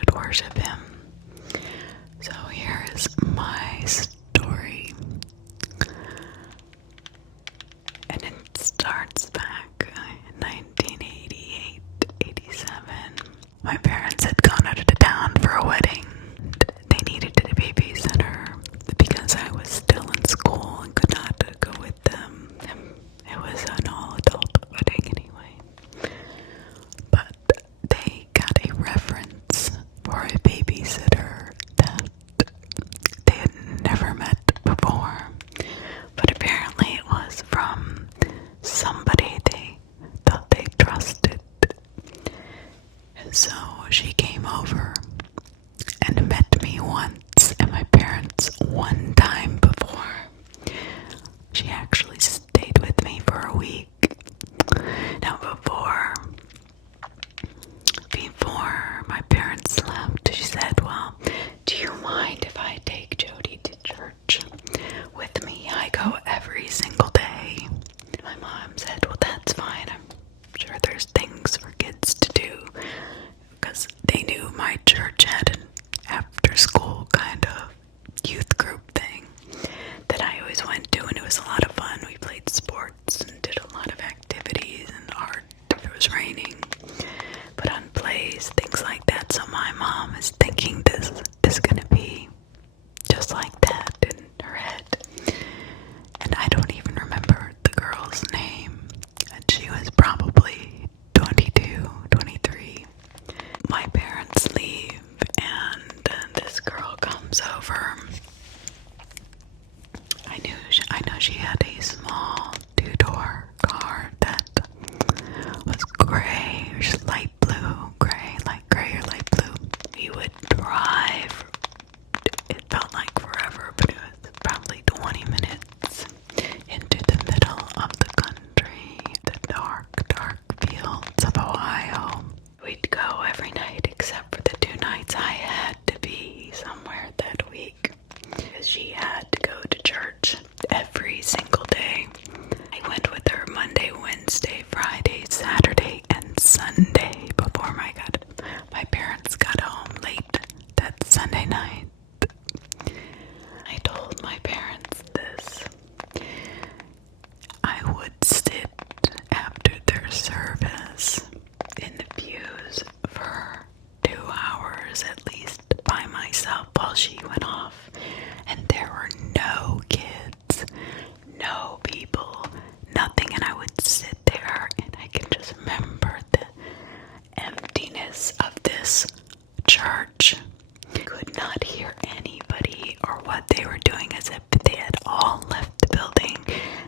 should worship him. So here is my story. And it starts back in 1988, 87. My parents had gone out of town for a wedding. They needed a babysitter because I was still in school and could not go with them. It was an all-adult wedding anyway. But they got a reference for a babysitter that they had never met before. But apparently it was from somebody they thought they trusted. So she came over and met me once and my parents one time before. She actually stayed with me for a week. Now before my parents left, she said, well, do you mind if I take Jodi to church with me? I go every single day. My mom said, well, that's fine. I'm sure there's things for kids to do. Because they knew my church had an after-school kind of youth group thing that I always went to, and it was a lot of fun. We played sports and did a lot of activities and art if it was raining, put on plays, things like that. So my mom is thinking this is going to be just like that in her head. And I don't even remember the girl's name, and she was probably 22, 23. My parents leave, and this girl comes over. I know she had a small two-door car that was gray, or just light blue, gray, light gray or light blue. We would drive. It felt like forever, but it was probably 20 minutes into the middle of the country, the dark, dark fields of Ohio. We'd go every night except for the 2 nights I had to be somewhere that week, because she had to go to church every single day. I went with her Monday, Wednesday, Friday, Saturday, and Sunday before my parents got home late that Sunday night. I told my parents this. I would sit after their service in the pews for 2 hours at least by myself while she went off, and there were no kids, no people, nothing, and I would sit there and I can just remember the emptiness of this church. Could not hear anybody or what they were doing, as if they had all left the building.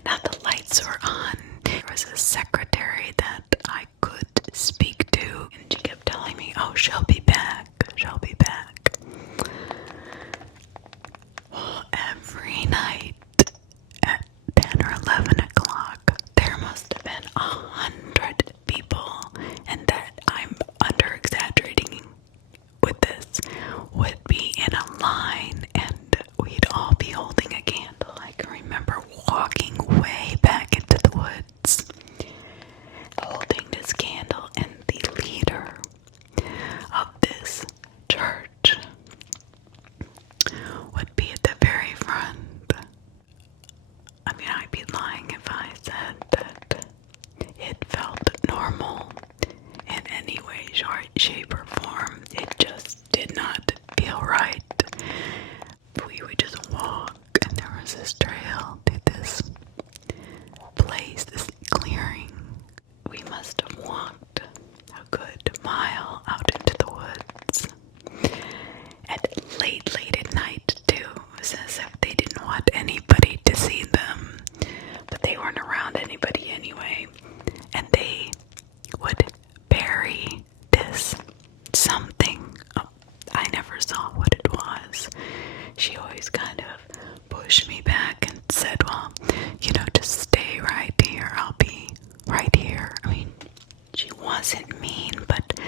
Now the lights were on. There was a secretary that I could speak to, and she kept telling me, oh, she'll be back, she'll be back. Well, every night at 10 or 11 o'clock, there must have been 100 people, and that I'm under-exaggerating with this, would be in a line, and we'd all be holding a candle. I can remember walking way back into the woods, holding this candle, and the leader of this church would be at the very front. I mean, I'd be lying if I said that it felt normal in any way, shape, or form. It just did not feel right. We would just walk, and there was this trail to this place, this clearing. We must have walked a good mile out into the woods. At late at night, too. It was as if they didn't want anybody to see them, but they weren't around anybody anyway. And they would bury this something. Oh, I never saw what it was. She always kind of pushed me back and said, well, just stay right here. I'll be right here. I mean, she wasn't mean, but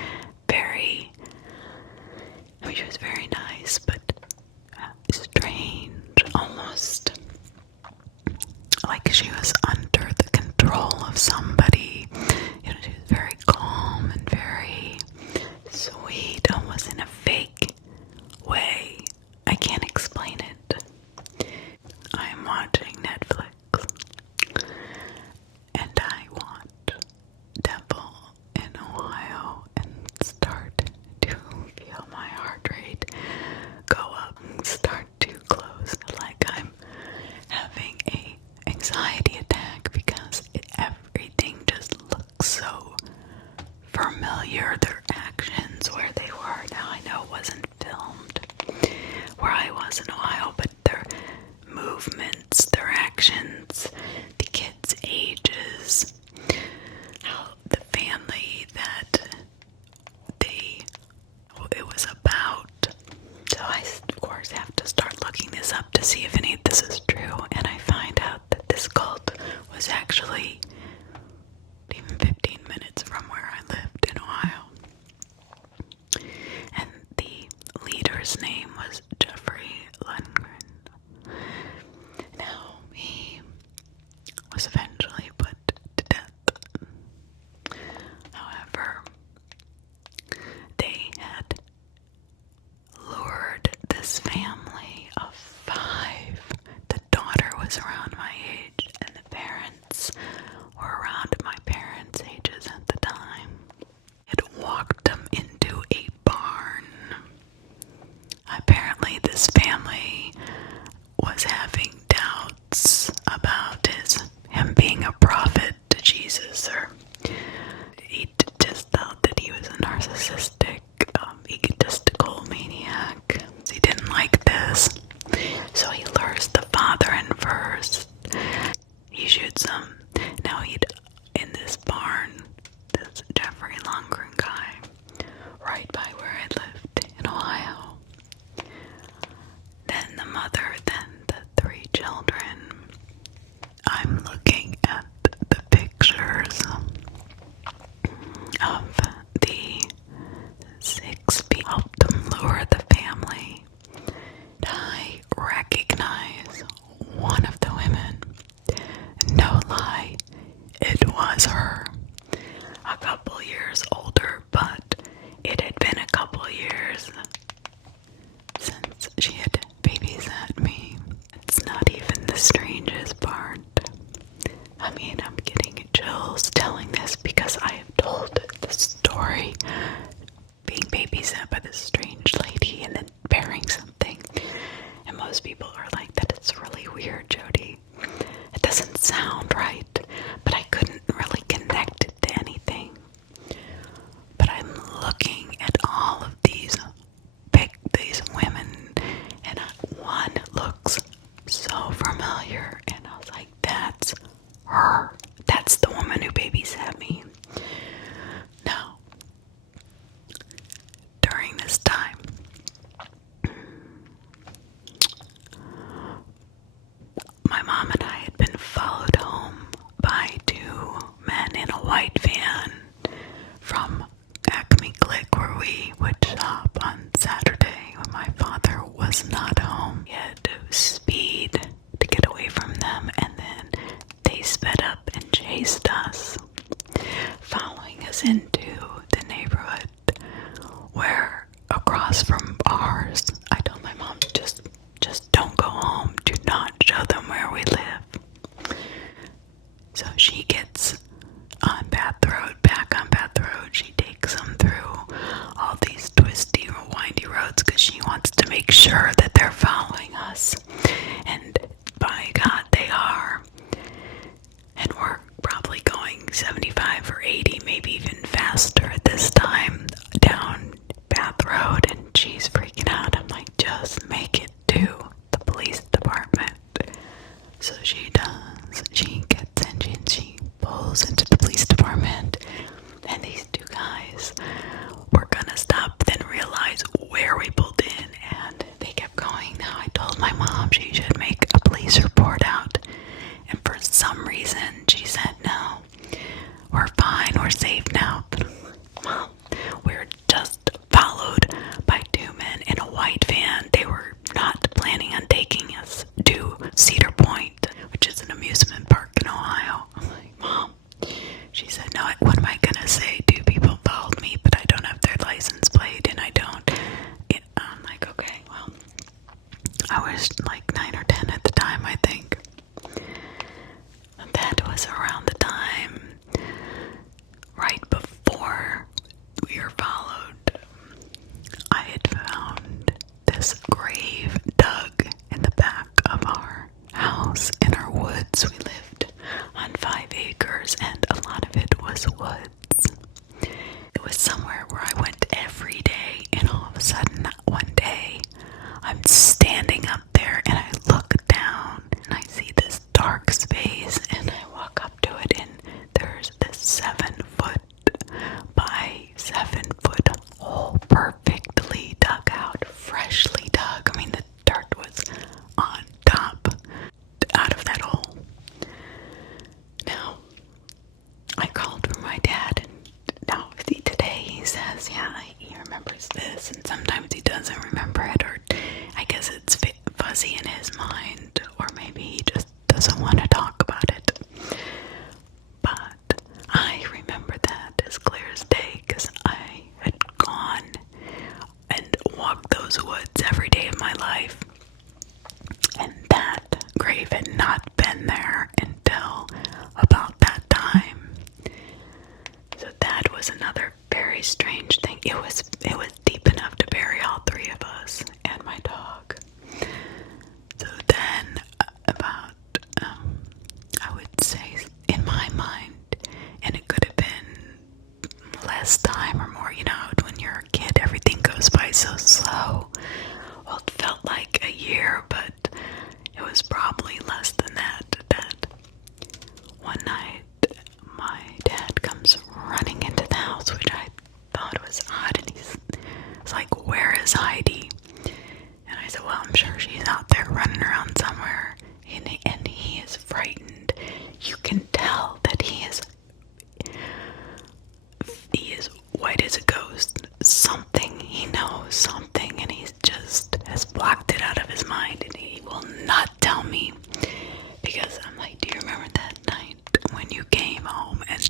she was very nice, but strange, almost like she was under the control of somebody. She was very calm and very sweet, almost in a fake see if any of this is true, and I find out that this cult was actually even 15 minutes from where I lived in Ohio. And the leader's name was Jeffrey Lundgren. Now, he was eventually put to death. However, they had lured this family of 5. The daughter was around my age, and the parents were around my parents' ages at the time. It walked them into a barn. Apparently, this family was having doubts about him being a prophet to Jesus, or he just thought that he was a narcissistic, egotistical maniac. He didn't like this, so he lures the father in first. He shoots him. Now in this barn, this Jeffrey Lundgren guy, right by where I lived in Ohio. Then the mother, then the 3 children. I'm looking at the pictures of the 6 people who helped them lure the family. I recognize one of the women. No lie, it was her. A couple years older, but it had been a couple years since she had babysat me. It's not even the strangest part. I mean, I'm getting chills telling this because I have told the story being babysat by this strange lady and then bearing something. And most people are like, that is really weird, Jodi. It doesn't sound right. But I couldn't really connect it to anything. But I'm looking at all of these women, and one looks so familiar, and I was like, that's her. That's the woman who babysat me. Now, during this time, my mom and I had been followed home by 2 men in a white van from Acme Click, where we would shop on Saturday when my father was not home. He had to speed to get away from them, and then they sped up and chased us, following us into the neighborhood where across from ours, I told my mom, just don't go home. Do not show them where we live. So she gets on Bath Road, back on Bath Road. She takes them through all these twisty or windy roads because she wants to make sure that they're following us. And by God, they are. And we're probably going 75 or 80, maybe even faster at this time, down Bath Road. And she's freaking out. I'm like, just make it to the police department. So she does. She gets engine. She pulls into the police department. And these 2 guys were gonna stop, then realize where we pulled in. And they kept going. Now, I told my mom she should make a police report out. And for some reason, she said, no, we're fine. We're safe now. But, Mom, we're just followed by 2 men in a white van. They were not planning on taking us to Cedar Point, which is an amusement park in Ohio. I'm like, Mom. She said, no, what am I gonna say? 2 people followed me, but I don't have their license plate, and I don't. I'm like, okay, well, I was like 9 or 10 at the time, I think. And that was around the time right before we were followed. I had found this grave dug in the back of our house in our woods. We lived on 5 acres, and a lot of it was woods. It was somewhere where I went every day, and all of a sudden, one day, I'm standing up there, and doesn't remember it, or I guess it's fuzzy in his mind, or maybe he just doesn't want to talk about it. But I remember that as clear as day, because I had gone and walked those woods every day of my life, and that grave had not been there until about that time. So that was another very strange thing. It was deep enough to bury all three of us and my dog. So then about I would say in my mind, and it could have been less time or more, when you're a kid everything goes by so slow. Well, it felt like a year, but it was probably less than that. That one night my dad comes running into the house, which I thought was odd, and he's like, "Where is Heidi?" And I said, "Well, I'm sure she's out there running around somewhere." And he is frightened. You can tell that he is white as a ghost. Something, he knows something, and he just has blocked it out of his mind, and he will not tell me. Because I'm like, "Do you remember that night when you came home and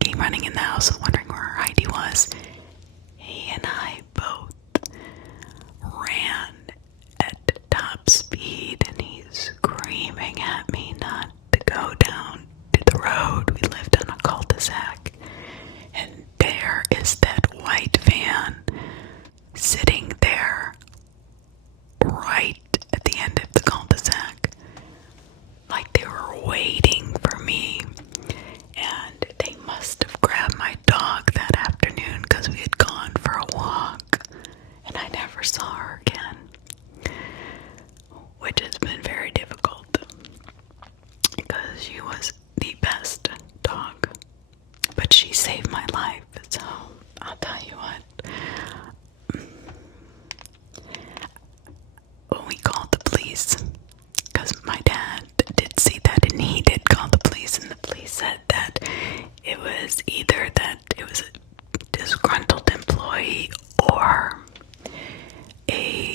came running in the house and wondering where Heidi was?" He and I both ran at top speed, and he's screaming at me not to go down to the road. We lived on a cul-de-sac, and there is that white van sitting there right at the end of the cul-de-sac, like they were waiting for me. And they must have grabbed my dog that afternoon, because we had gone for a walk, and I never saw her again, which has been very difficult, because she was the best dog. But she saved my life, so I'll tell you what. When we called the police, because my dad did see that, and he did call the police, and the police said that it was either that it was a disgruntled employee or a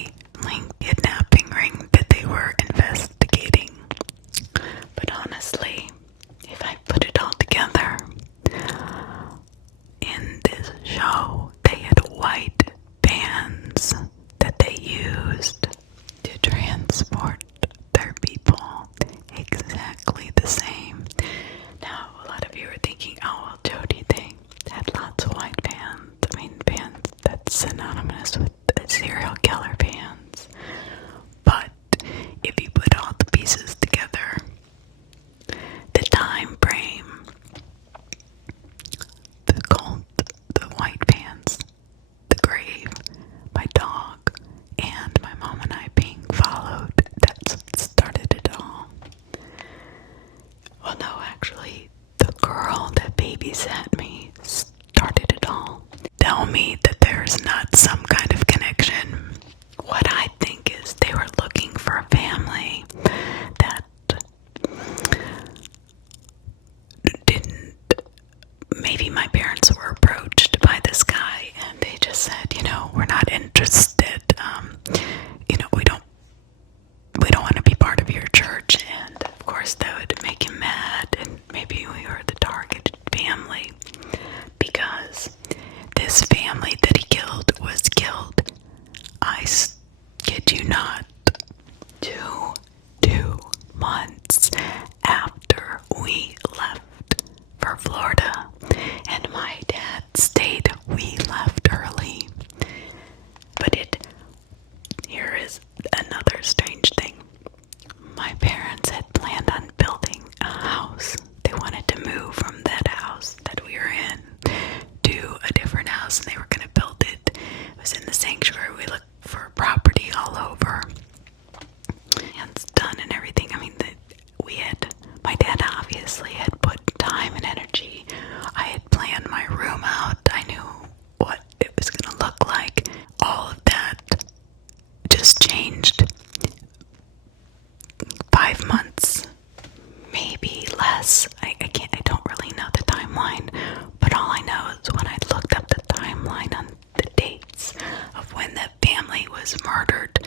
family was murdered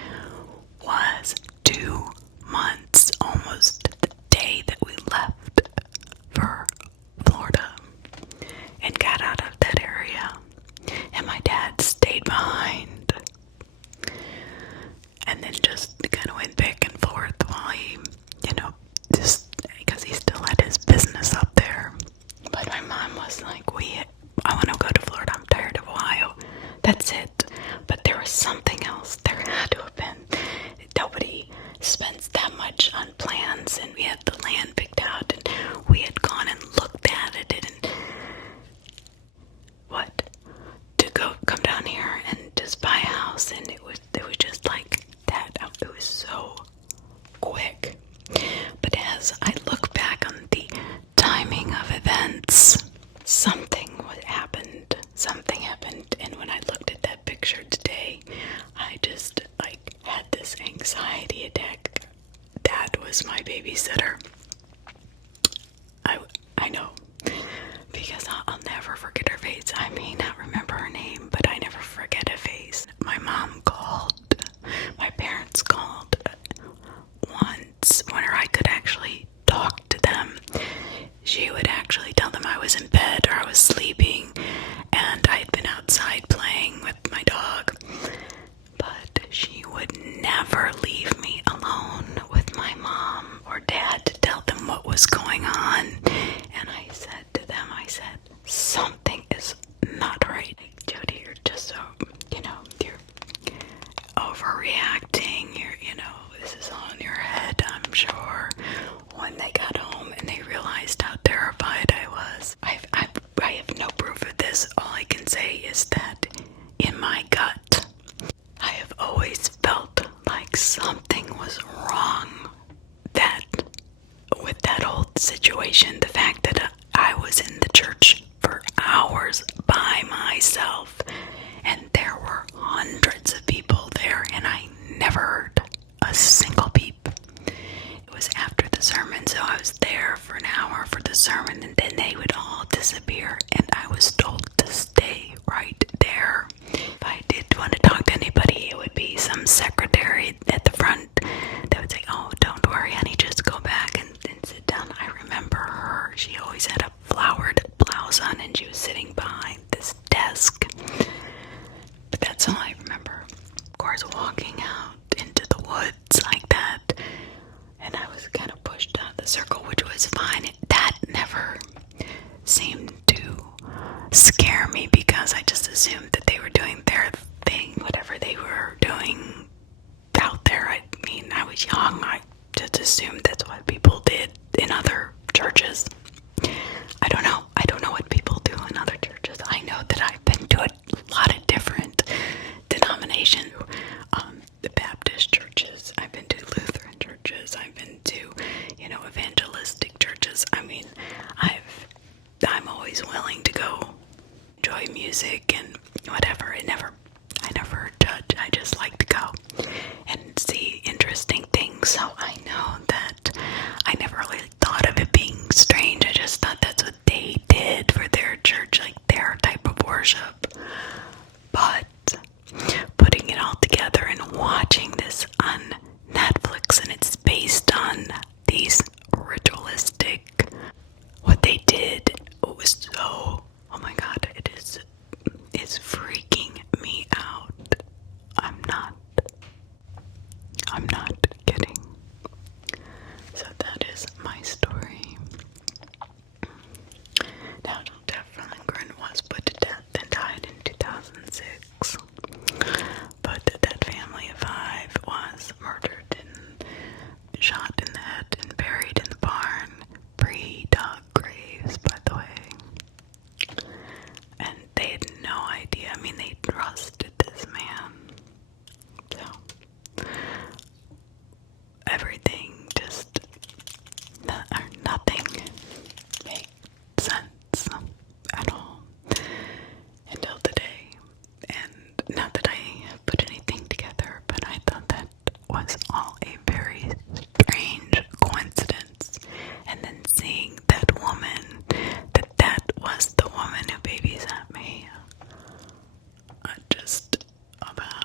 was 2 months, almost the day that we left for Florida and got out of that area. And my dad stayed behind and then just kind of went back and forth while he, just because he still had his business up there. But my mom was like, I want to go to Florida. I'm tired of Ohio. That's it. But there was something else. There had to have been. Nobody spends that much on plans, and we had the land picked out, and we had gone and looked at it, and to come down here and just buy a house, and it was just like that. It was so quick. But as I look back on the timing of events, something happened. Something happened, and when I looked at that picture today, I just had this anxiety attack. That was my babysitter. I know, because I'll never forget her face. I may not remember her name, but I never forget a face. My mom called. My parents called once when I could actually talk to them. She would actually tell them I was in bed or I was sleeping, and I had been outside playing with my dog. But she would never leave me alone with my mom or dad to tell them what was going on. And I said to them, something is not right. Jodi, you're just so, you're overreacting. This is all in your head, I'm sure. When they got home and they realized how terrified I was. I have no proof of this. All I can say is that in my gut, I have always felt like something was wrong. With that whole situation, the fact that I was in the church for hours by myself, and there were hundreds of people there, and I never heard a single peep. It was after the sermon, so I was there for an hour for the sermon, and then they would all disappear, and I was told to stay right there. If I did want to talk to anybody, it would be some secretary at the front that would say, "Oh, don't worry, honey, just go back and sit down." I remember her. She always had a flowered blouse on, and she was sitting behind this desk. But that's all I remember. Of course, walking out into the woods like that, and I was kind of pushed out of the circle, which was fine. That never seemed to scare me because I just assumed that they were doing their thing, whatever they were doing out there. I mean, I was young. I just assumed that's what people did in other churches. I don't know. I don't know what people do in other churches. I know that I've been to a lot of different denominations. The Baptist churches. I've been to Lutheran churches. I've been to, evangelistic churches. I mean, I'm always willing to go enjoy music and whatever. I never judge. I just like to go and see interesting things. So I know that I never really thought of it being strange. I just thought that's what they did for their church, like their type of worship. But putting it all together and watching this on Netflix, and it's based on these ritualistic, what they did was so, oh my god, it's freaking me out. I'm not kidding. So that is my story. Now, Jeff Lindgren was put to death and died in 2006. But that family of 5 was murdered and shot in the head and buried in the barn. Pre-dug graves, by the way. And they had no idea. I mean, they trusted this man. So, everything just, nothing made sense at all until today. And not that I put anything together, but I thought that was all a very strange coincidence. And then seeing that woman, that was the woman who babysat me.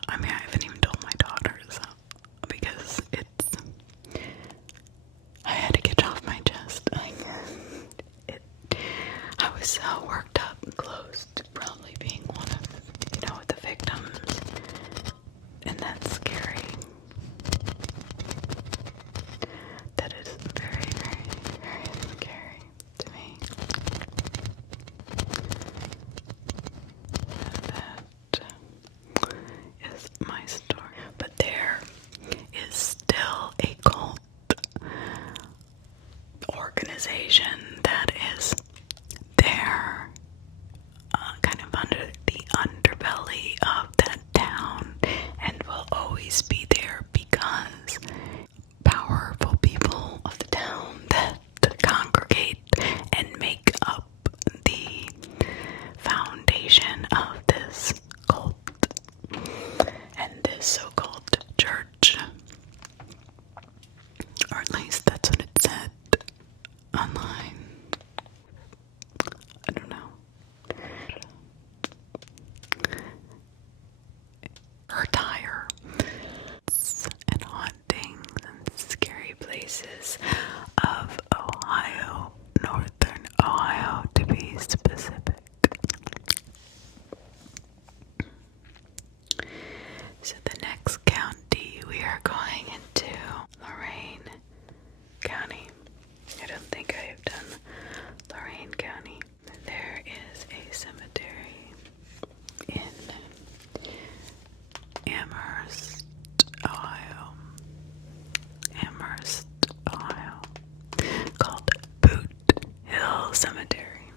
I haven't Amherst, Ohio, called Boot Hill Cemetery.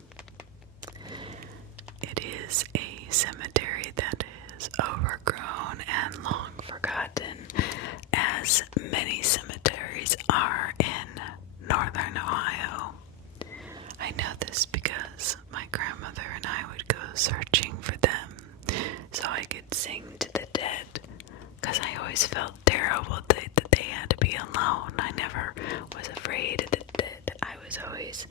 It is a cemetery that is overgrown and long forgotten, as many cemeteries are in northern Ohio. I know this because my grandmother and I would go searching for them so I could sing to the dead, because I always felt terrible that they had to be alone. I never was afraid of the dead. I was always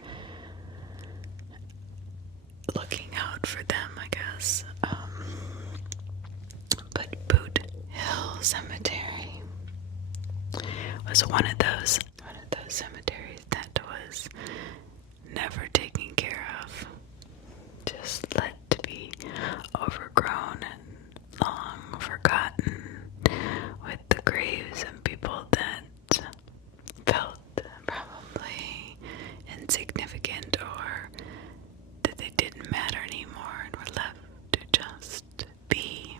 looking out for them, I guess. But Boot Hill Cemetery was one of those cemeteries that was never taken care of, just let to be overgrown and long forgotten, with the graves of people that felt probably insignificant, or that they didn't matter anymore and were left to just be.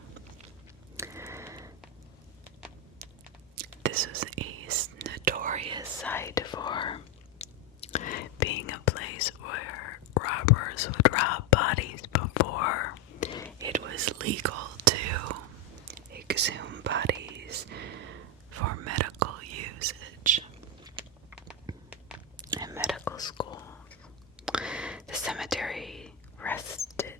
This was a notorious site for being a place where robbers would rob bodies before it was legal to exhume bodies for medical usage in medical schools. The cemetery rested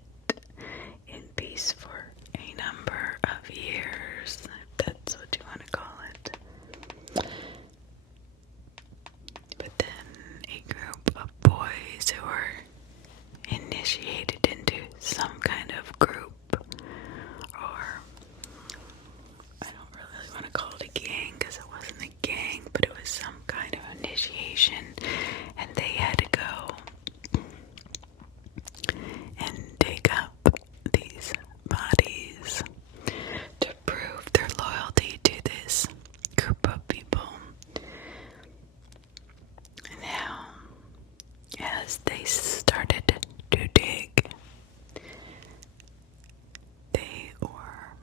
in peace for a number of years, if that's what you want to call it. But then a group of boys who were initiated into some kind of group, or I don't really want to call it a gang because it wasn't a gang, but it was some kind of initiation, and they had to go and dig up these bodies to prove their loyalty to this group of people. Now, as they started to dig, they were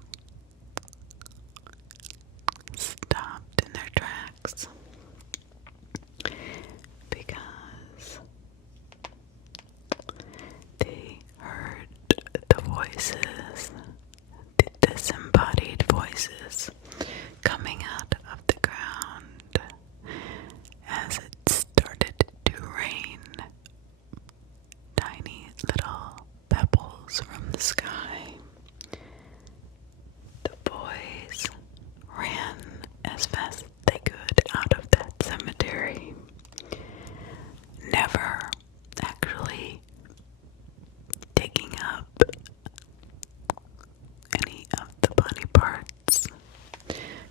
stopped in their tracks because they heard the voices, the disembodied voices, coming out of the ground as it started to rain tiny little pebbles from the sky. The boys ran as fast as they could out of that cemetery, never actually digging up any of the body parts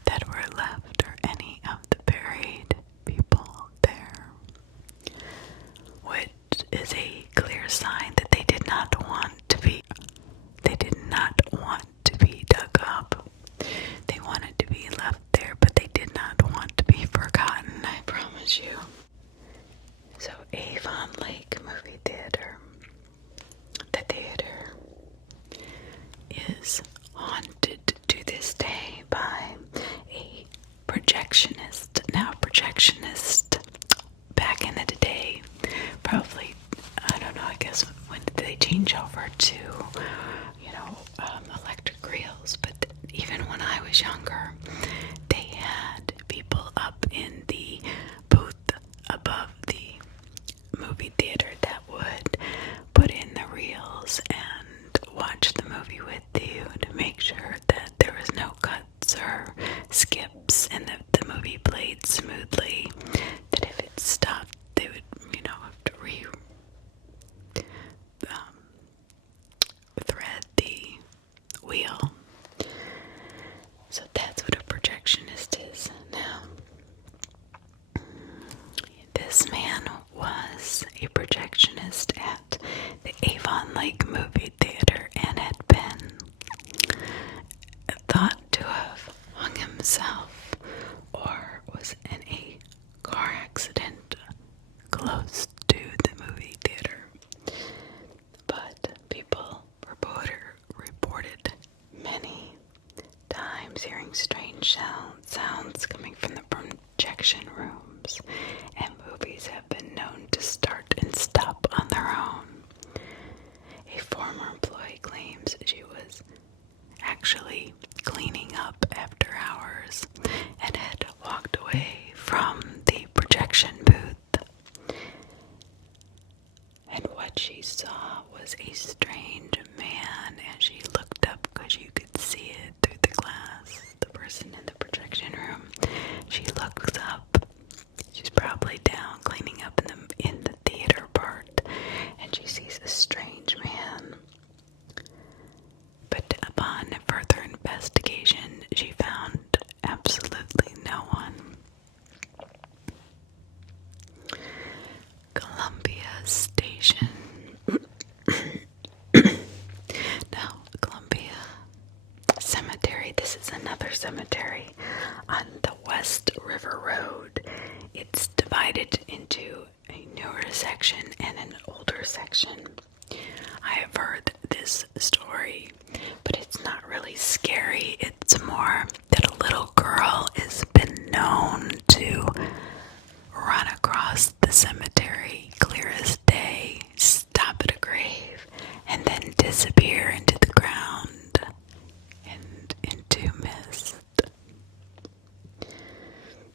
that were left, or any of the buried people there, which is a clear sign that they did not want to be dug up. They wanted to be left there, but they did not want to be forgotten, I promise you. So Avon Lake Movie Theater, the theater, is haunted to this day by a projectionist. Now, projectionist back in the day, probably, I don't know, I guess when did they change over to, electric reels? But even when I was younger, they had people up in the booth above the movie theater that would put in the reels and watch the movie with you to make sure that there was no cuts or skips and that the movie played smoothly, that if it stopped they would, have to thread the wheel. So that's what a projectionist is. Now, this man was a projectionist at the Avon Lake Movie Theater and had been thought to have hung himself or was in a car accident close to the movie theater. But people reported many times hearing sounds coming from the projection rooms, and movies have been known to start and stop on their own. A former employee claims she was actually cleaning up after hours and had walked away from the projection booth. And what she saw was a strange man, and she looked up because you could see it through the glass. The person in the projection room, she looks up. She's probably down cleaning up in the theater part, and she sees a strange man. But upon further investigation, she found absolutely no one. Columbia Station. Now, Columbia Cemetery. This is another cemetery on the West River Road. It's divided into a newer section and an older section. I have heard this story, but it's not really scary. It's more that a little girl has been known to run across the cemetery clear as day, stop at a grave, and then disappear into the ground and into mist.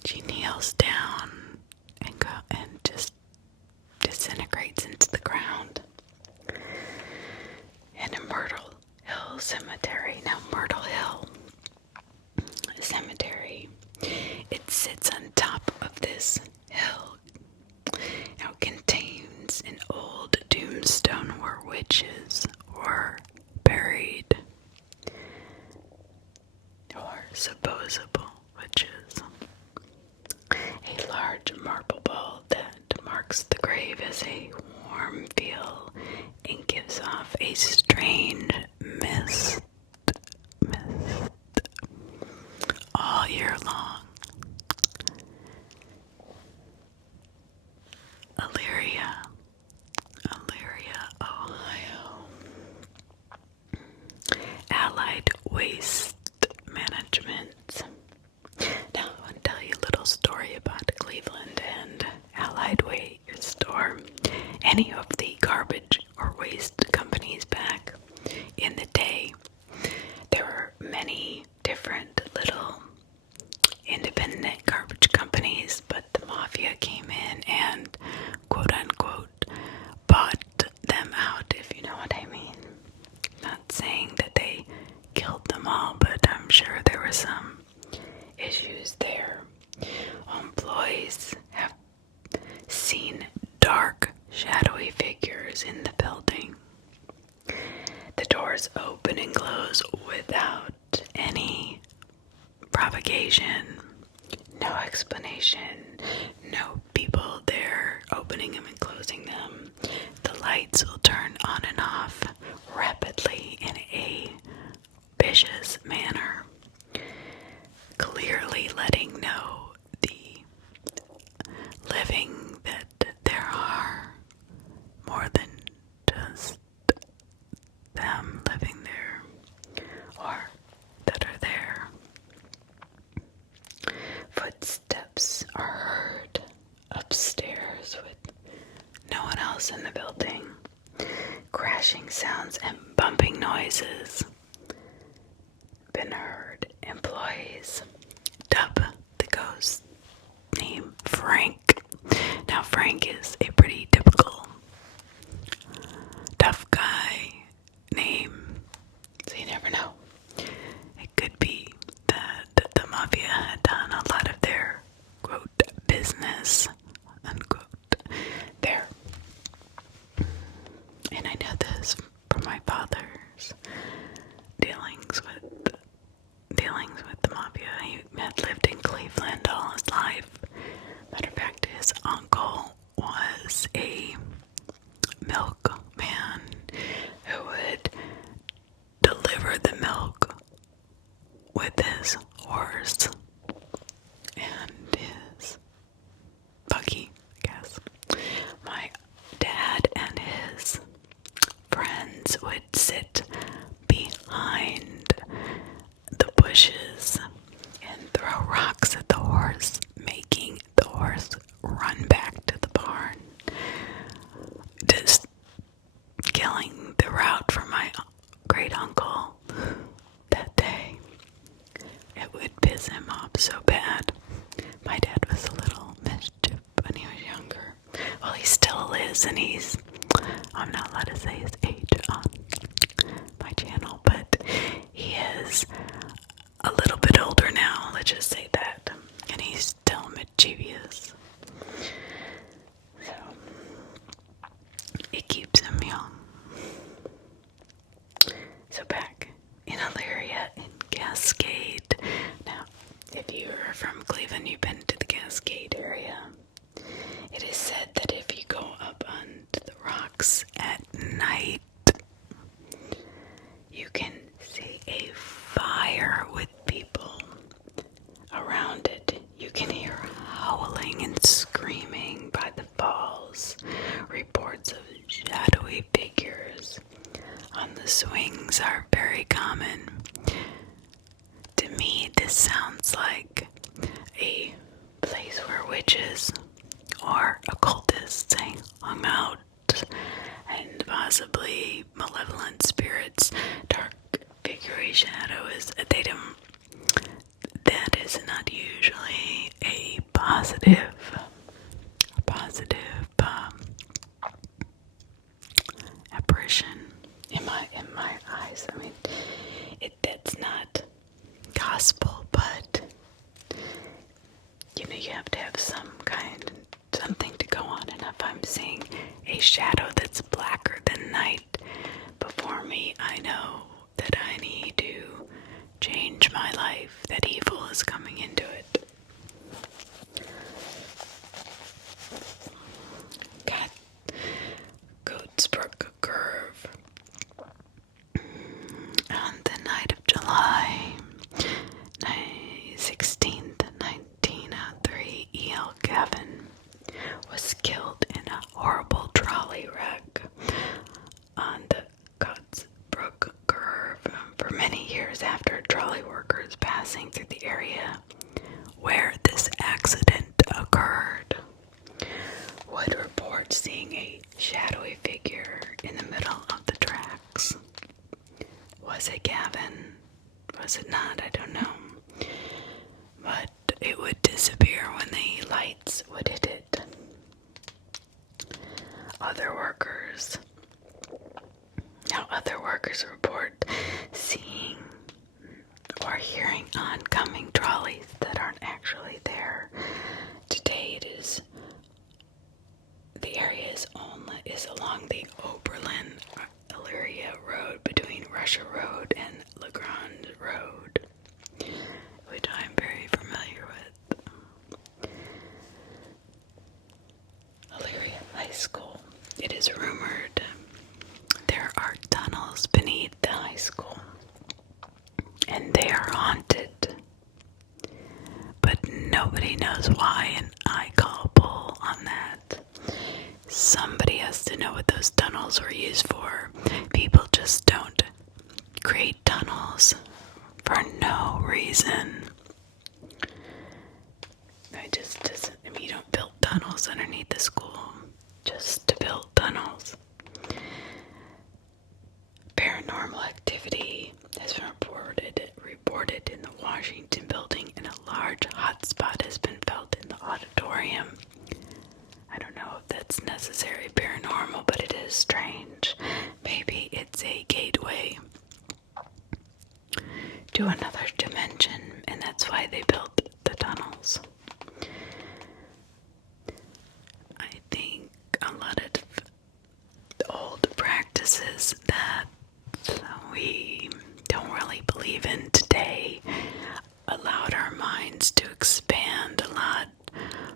She kneels down and just disintegrates into the ground. And a Myrtle Hill Cemetery. Now, Myrtle Hill Cemetery, it sits on top of this hill. Now, it contains an old tombstone where witches were buried, or supposable witches. A large marble ball that marks the grave as a warm feel and gives off a strange mist all year long. Elyria, Ohio. Allied Waste Management. Now I want to tell you a little story about Cleveland and Allied Waste, or any of the garbage or waste companies back in the day. There were many different little independent garbage companies, but the mafia came in and quote unquote bought them out, if you know what I mean. Not saying that they killed them all, but I'm sure there were some issues there. Employees have seen dark, shadowy figures in the building. The doors open and close without any provocation, no explanation, no people there opening them and closing them. The lights will turn on and off rapidly in a vicious manner, clearly letting know the living that there are more than just them living there, or that are there. Footsteps are heard upstairs with no one else in the building. Crashing sounds and bumping noises been heard. Employees dub the ghost name Frank. Now, Frank is a pretty typical tough guy name, so you never know. It could be that the mafia had done a lot of their, quote, business, unquote, there. And I know this from my father's dealings with the mafia. He had lived in Cleveland all his life. Matter of fact, his uncle was him up so bad. My dad was a little mischief when he was younger. Well, he still is, and I'm not allowed to say his age on my channel, but he is a little bit older now, let's just say that, and he's still mischievous. So, it keeps him young. So back in Elyria, in Cascade. Now, if you are from Cleveland, you've been to the Cascade area. It is said that if you go up onto the rocks at night, you can see a fire with people around it. You can hear howling and screaming by the falls. Reports of shadowy figures on the swings are very common. To me, this sounds like a place where witches or occultists hung out, and possibly malevolent spirits. Dark figure shadow that is not usually a positive apparition in my eyes. I mean, that's not gospel, but you have to have something to go on. And if I'm seeing a shadow that's blacker than night before me, I know that I need to change my life, that evil is coming into it. Got Goats Brook Curve. On the night of July 16th, 1903, E.L. Gavin was killed in a horrible trolley wreck on the Goats Brook Curve. For many years after, trolley workers passing through the area where this accident occurred would report seeing a shadowy figure in the middle of the tracks. Was it Gavin? Was it not? I don't know. But it would disappear when the lights would hit it. Other workers report seeing or hearing oncoming trolleys that aren't actually there. Today the area is along the Oberlin Elyria Road between Russia Road and LeGrand Road, which I'm very familiar with. Elyria High School. It is rumored there are tunnels beneath the high school, and they are haunted. But nobody knows why, and I call bull on that. Somebody has to know what those tunnels were used for. People just don't create tunnels for no reason. You don't build tunnels underneath the school just to build tunnels. Paranormal activity has been reported in the Washington building, and a large hotspot has been felt in the auditorium. I don't know if that's necessarily paranormal, but it is strange. Maybe it's a gateway to another dimension, and that's why they built the tunnels. I think a lot of the old practices that we don't really believe in today allowed our minds to expand a lot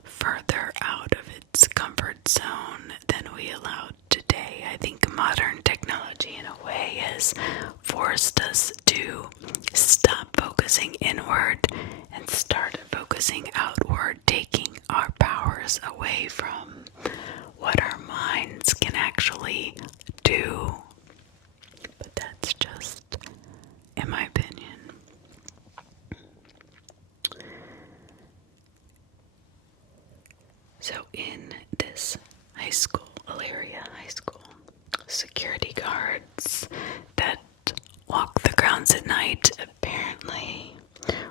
further out of its comfort zone than we allowed today. I think modern technology in a way has forced us to stop focusing inward and start focusing outward, taking our powers away from what our minds can actually do. But that's just in my opinion. So in this high school, Elyria High School, security guards that walk the grounds at night apparently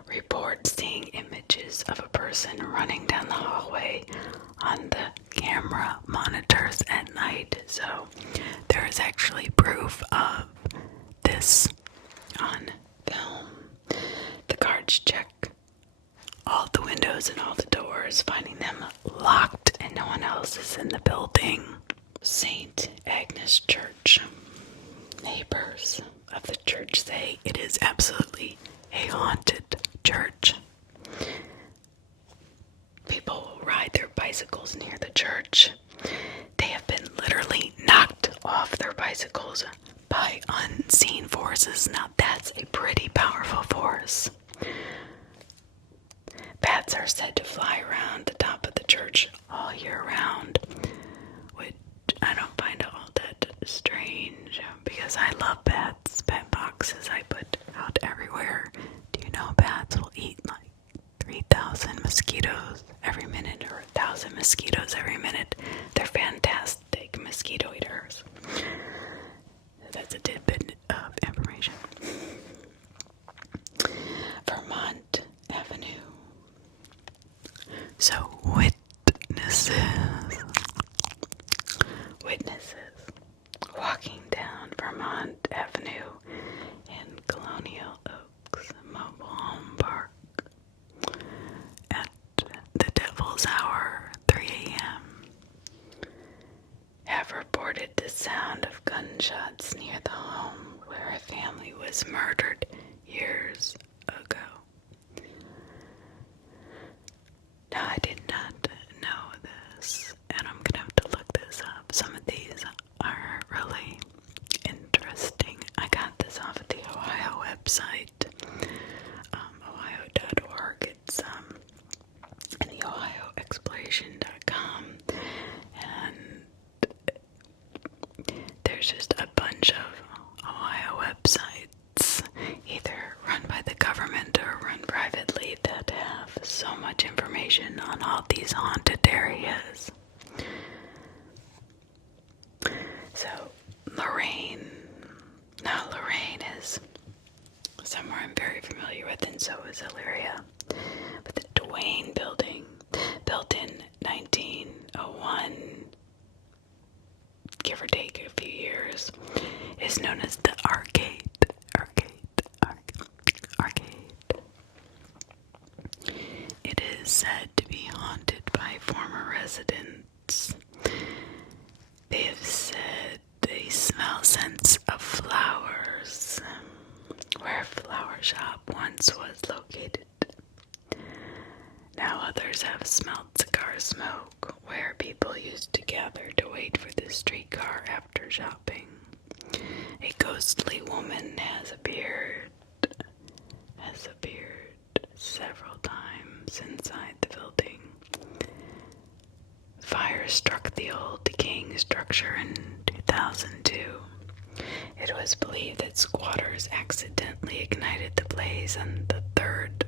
report seeing videos of a person running down the hallway on the camera monitors at night. So there is actually proof of this on film. The guards check all the windows and all the doors, finding them locked and no one else is in the building. St. Agnes Church. Neighbors of the church say it is absolutely a haunted church. People will ride their bicycles near the church. They have been literally knocked off their bicycles by unseen forces. Now that's a pretty powerful force. Bats are said to fly around the top of the church all year round, which I don't find all that strange because I love bats. Bat boxes I put out everywhere. Do you know bats will eat like 3,000 mosquitoes every minute or 1,000 mosquitoes every minute? They're fantastic mosquito eaters. That's a tidbit of information. Vermont Avenue. So witnesses walking down Vermont Avenue in Colonial Oaks Mobile Home Park at the Devil's Hour, 3 a.m. have reported the sound of gunshots near the home where a family was murdered years ago. Now, I did not know this, and I'm gonna have to look this up. Some of these are really interesting. I got this off of the Ohio website, ohio.org. It's in the ohioexploration.com, and there's just a bunch of Ohio websites, either run by the government or run privately, that have so much information on all these haunted areas. So, Lorraine. Now, Lorraine is somewhere I'm very familiar with, and so is Illyria. But the Duane Building, built in 1901, give or take a few years, is known as the Arcade. It is said to be haunted by former residents. They have said they smell scents of flowers, where a flower shop once was located. Now others have smelled cigar smoke, where people used to gather to wait for the streetcar after shopping. A ghostly woman has appeared several times inside the building. Fire struck the old decaying structure in 2002. It was believed that squatters accidentally ignited the blaze on the third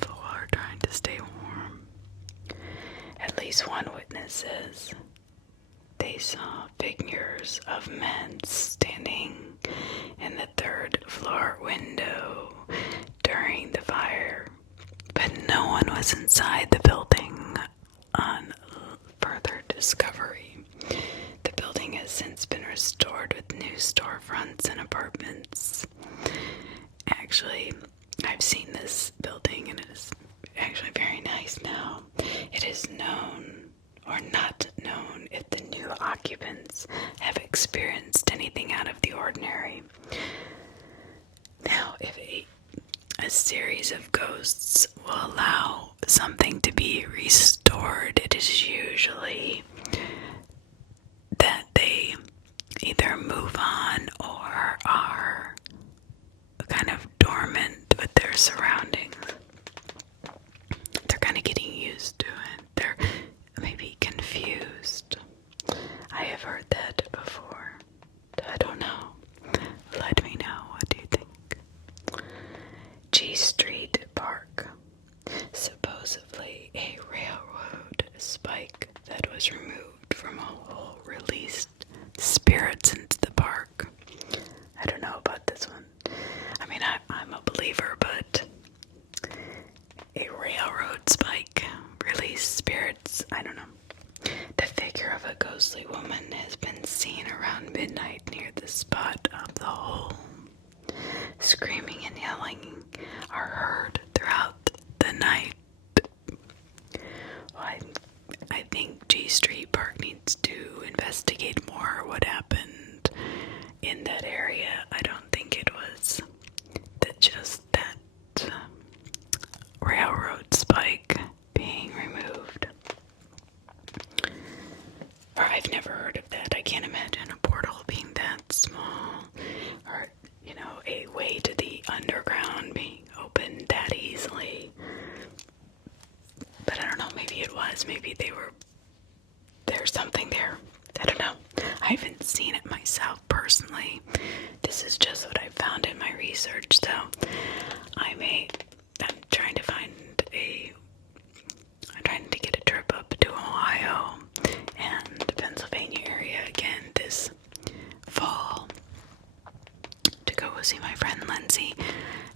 floor trying to stay warm. At least one witness says they saw figures of men standing in the third floor window during the fire, but no one was inside the building. On further discovery, the building has since been restored with new storefronts and apartments. Actually, I've seen this building and it is actually very nice now. It is known or not known if the new occupants have experienced anything out of the ordinary. Now, if a series of ghosts will allow something to be restored, it is usually that they either move on or are kind of dormant with their surroundings. They're kind of getting used to it. They're maybe confused. I have heard that before. I don't know. Let me know. What do you think? G Street Park. Supposedly a railroad spike that was removed from a hole released spirits into the park. I don't know about this one. I mean, I'm a believer, but maybe it was. Maybe there's something there. I don't know. I haven't seen it myself personally. This is just what I found in my research. So I'm trying to get a trip up to Ohio and Pennsylvania area again this fall to go see my friend Lindsay,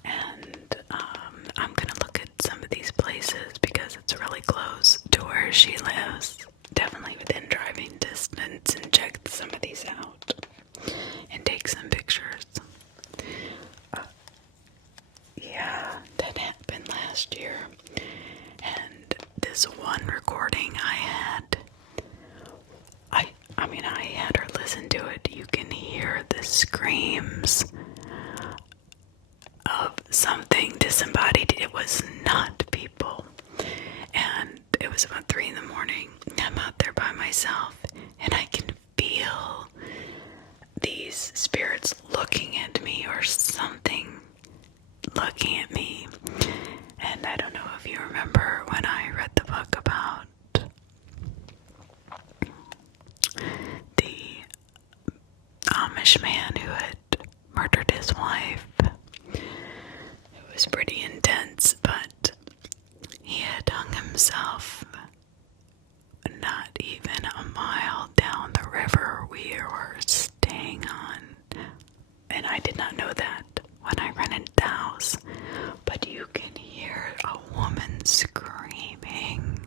and I'm gonna look at some of these places because it's really close to where she lives, definitely within driving distance, and check some of these out and take some pictures. Yeah, that happened last year, and this one recording I had, I had her listen to it. You can hear the screams of something disembodied. It was not people. And it was about 3 in the morning. I'm out there by myself, and I can feel these spirits looking at me, or something looking at me. And I don't know if you remember when I read the book about the Amish man who had murdered his wife. It was pretty intense, but he had hung himself not even a mile down the river we were staying on. And I did not know that when I rented the house. But you can hear a woman screaming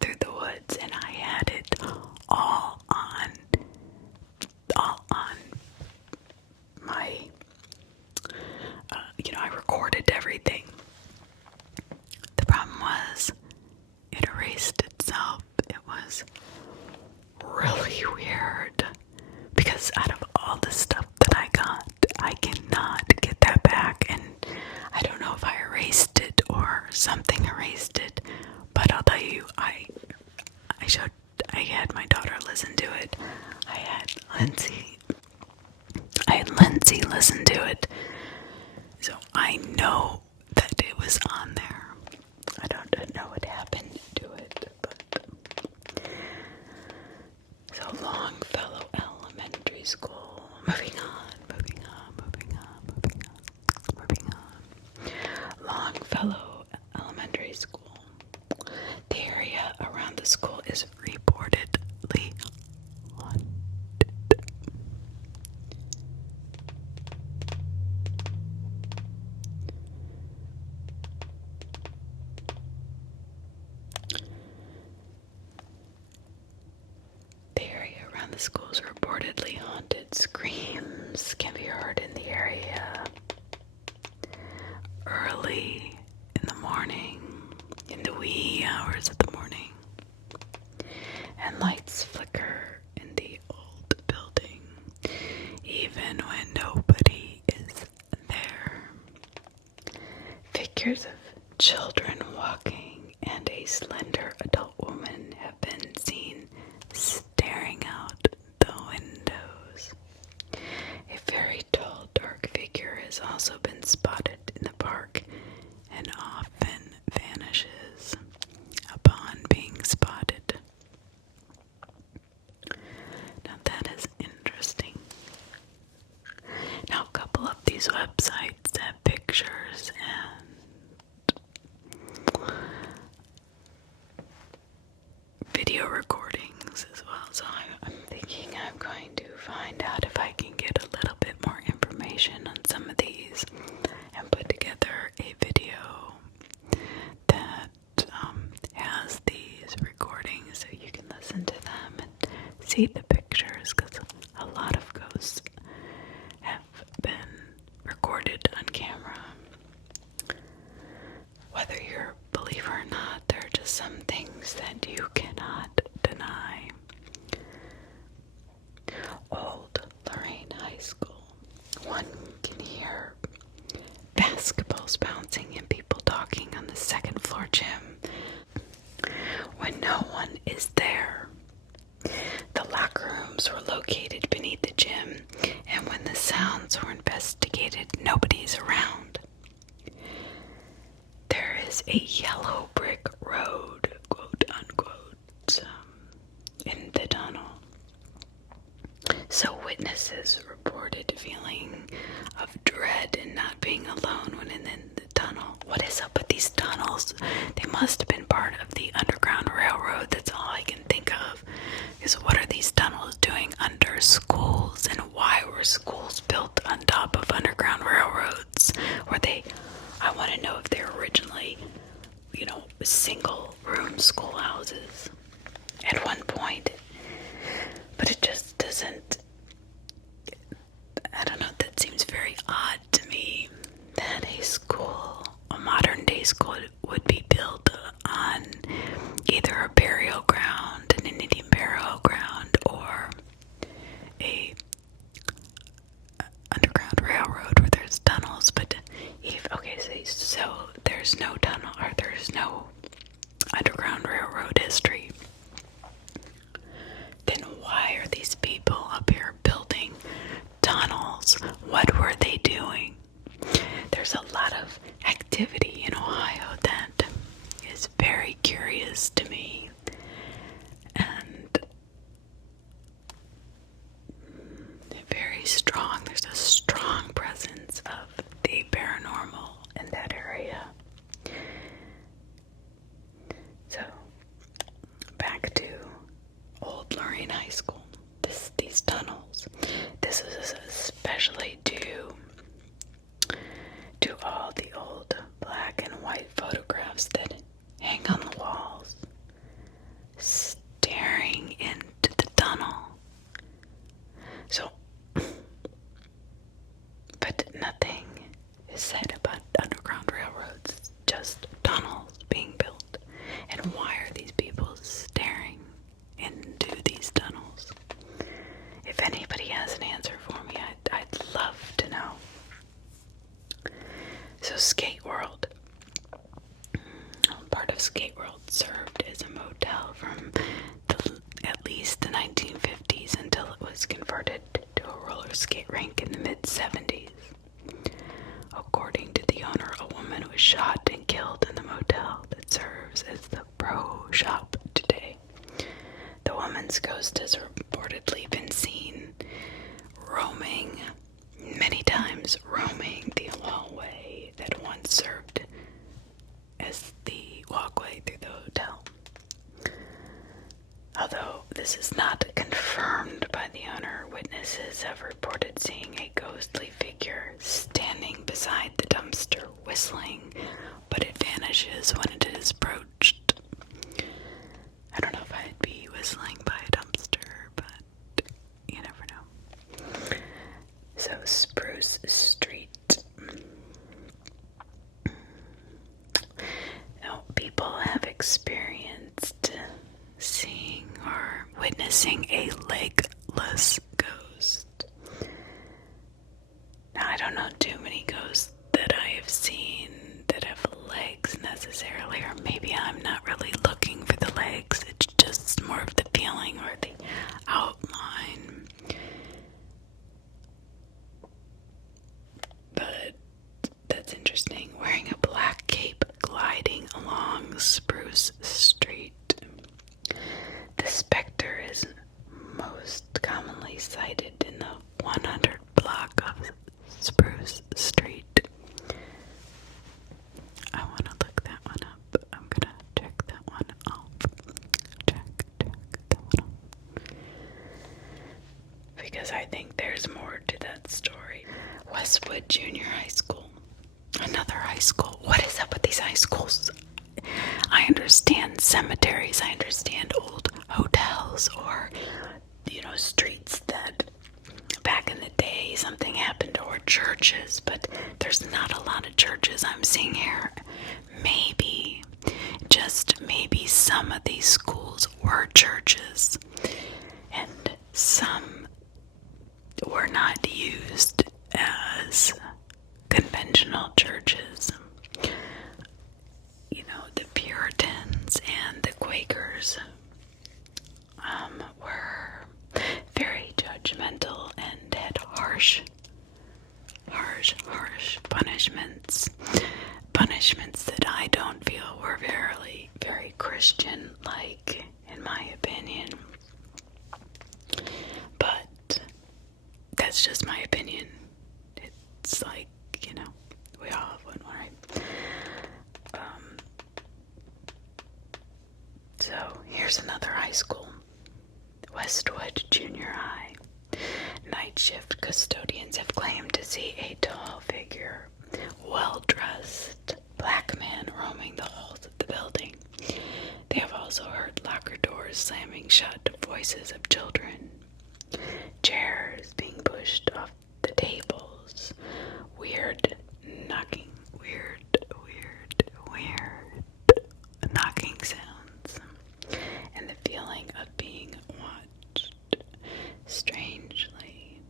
through the woods, and I had it all on my, I recorded everything. The problem was, it erased itself. It was really weird, because out of all the stuff that I got, I cannot get that back, and I don't know if I erased it or something erased it, but I'll tell you, I had my daughter listen to it. I had Lindsay listen to it, so I know that it was on there. I don't know what happened to it, but so Longfellow Elementary School. Moving on. Longfellow Elementary School. The area around the school is reportedly haunted. The area around the school is reportedly haunted. Screams can be heard in the area early in the morning, in the wee hours of the morning, and lights flicker in the old building, even when nobody is there. Figures of children walking and a slender adult woman have been seen staring out the windows. A very tall, dark figure has also been spotted in the park and often vanishes upon being spotted. Now that is interesting. Now a couple of these websites have pictures and video recordings as well, so I'm thinking I'm going to find out if I can get a little bit more information on some of these and put together a video that has these recordings so you can listen to them and see the pictures, because a lot of ghosts have been recorded on camera. Whether you're a believer or not, there are just some things that you cannot deny. Old Lorraine High School. One can hear basketballs bouncing and people talking on the second floor gym when no one is there. The locker rooms were located beneath the gym, and when the sounds were investigated, nobody's around. There is a yellow brick road, quote know if they're originally, single room schoolhouses at one point. But it just doesn't, I don't know, that seems very odd to me that a modern day school would be built on either a burial ground, an Indian burial ground, or a underground railroad where there's tunnels. But so there's no tunnel, or there's no underground railroad history. Then why are these people up here building tunnels? What were they doing? There's a lot of activity in Ohio that is very curious to me, and very strong. There's a strong presence of the paranormal in that area. So, back to Old Lorraine High School. These tunnels. This is especially due to all the old black and white photographs that hang on the walls, staring into the tunnel. So, but nothing is said about underground railroads, just tunnels being built. And why are these people staring into these tunnels? If anybody has an answer for me, I'd love to know. So Skate World. Part of Skate World served as a motel from at least the 1950s until it was converted to a roller skate rink in the mid-70s. According to the owner, a woman was shot and killed in the motel that serves as the Pro Shop today. The woman's ghost has reportedly been seen many times roaming the hallway that once served as the walkway through the hotel. Although this is not confirmed by the owner, witnesses have reported seeing a ghostly figure standing beside the dumpster whistling, but it vanishes when it is approached. I don't know if I'd be whistling by a dumpster, but you never know. So Spruce Street. Now, people have experienced seeing or witnessing a legless ghost. Now, I don't know too many ghosts that I have seen that have legs necessarily, or maybe I'm not really looking for the legs. It's just more of the feeling or the outline. But that's interesting. Wearing a black cape, gliding along Spruce Street. The specter is most commonly sighted in the 100 block of Spruce Street. I want to look that one up. I'm gonna check that one off. Check that one off. Because I think there's more to that story. Westwood Junior High School. Another high school. What is up with these high schools? I understand cemeteries. I understand old hotels or, streets that back in the day something happened, or churches, but there's not a lot of churches I'm seeing here. Maybe, just maybe some of these schools were churches and some were not used as conventional churches. The Puritans and the Quakers were very judgmental and had harsh punishments. Punishments that I don't feel were very Christian-like, in my opinion. But that's just my opinion. It's like, we all have one, right? So here's another high school. Westwood Junior High. Night shift custodians have claimed to see a tall figure, well-dressed, voices of children, chairs being pushed off the tables, weird knocking, weird knocking sounds, and the feeling of being watched strangely.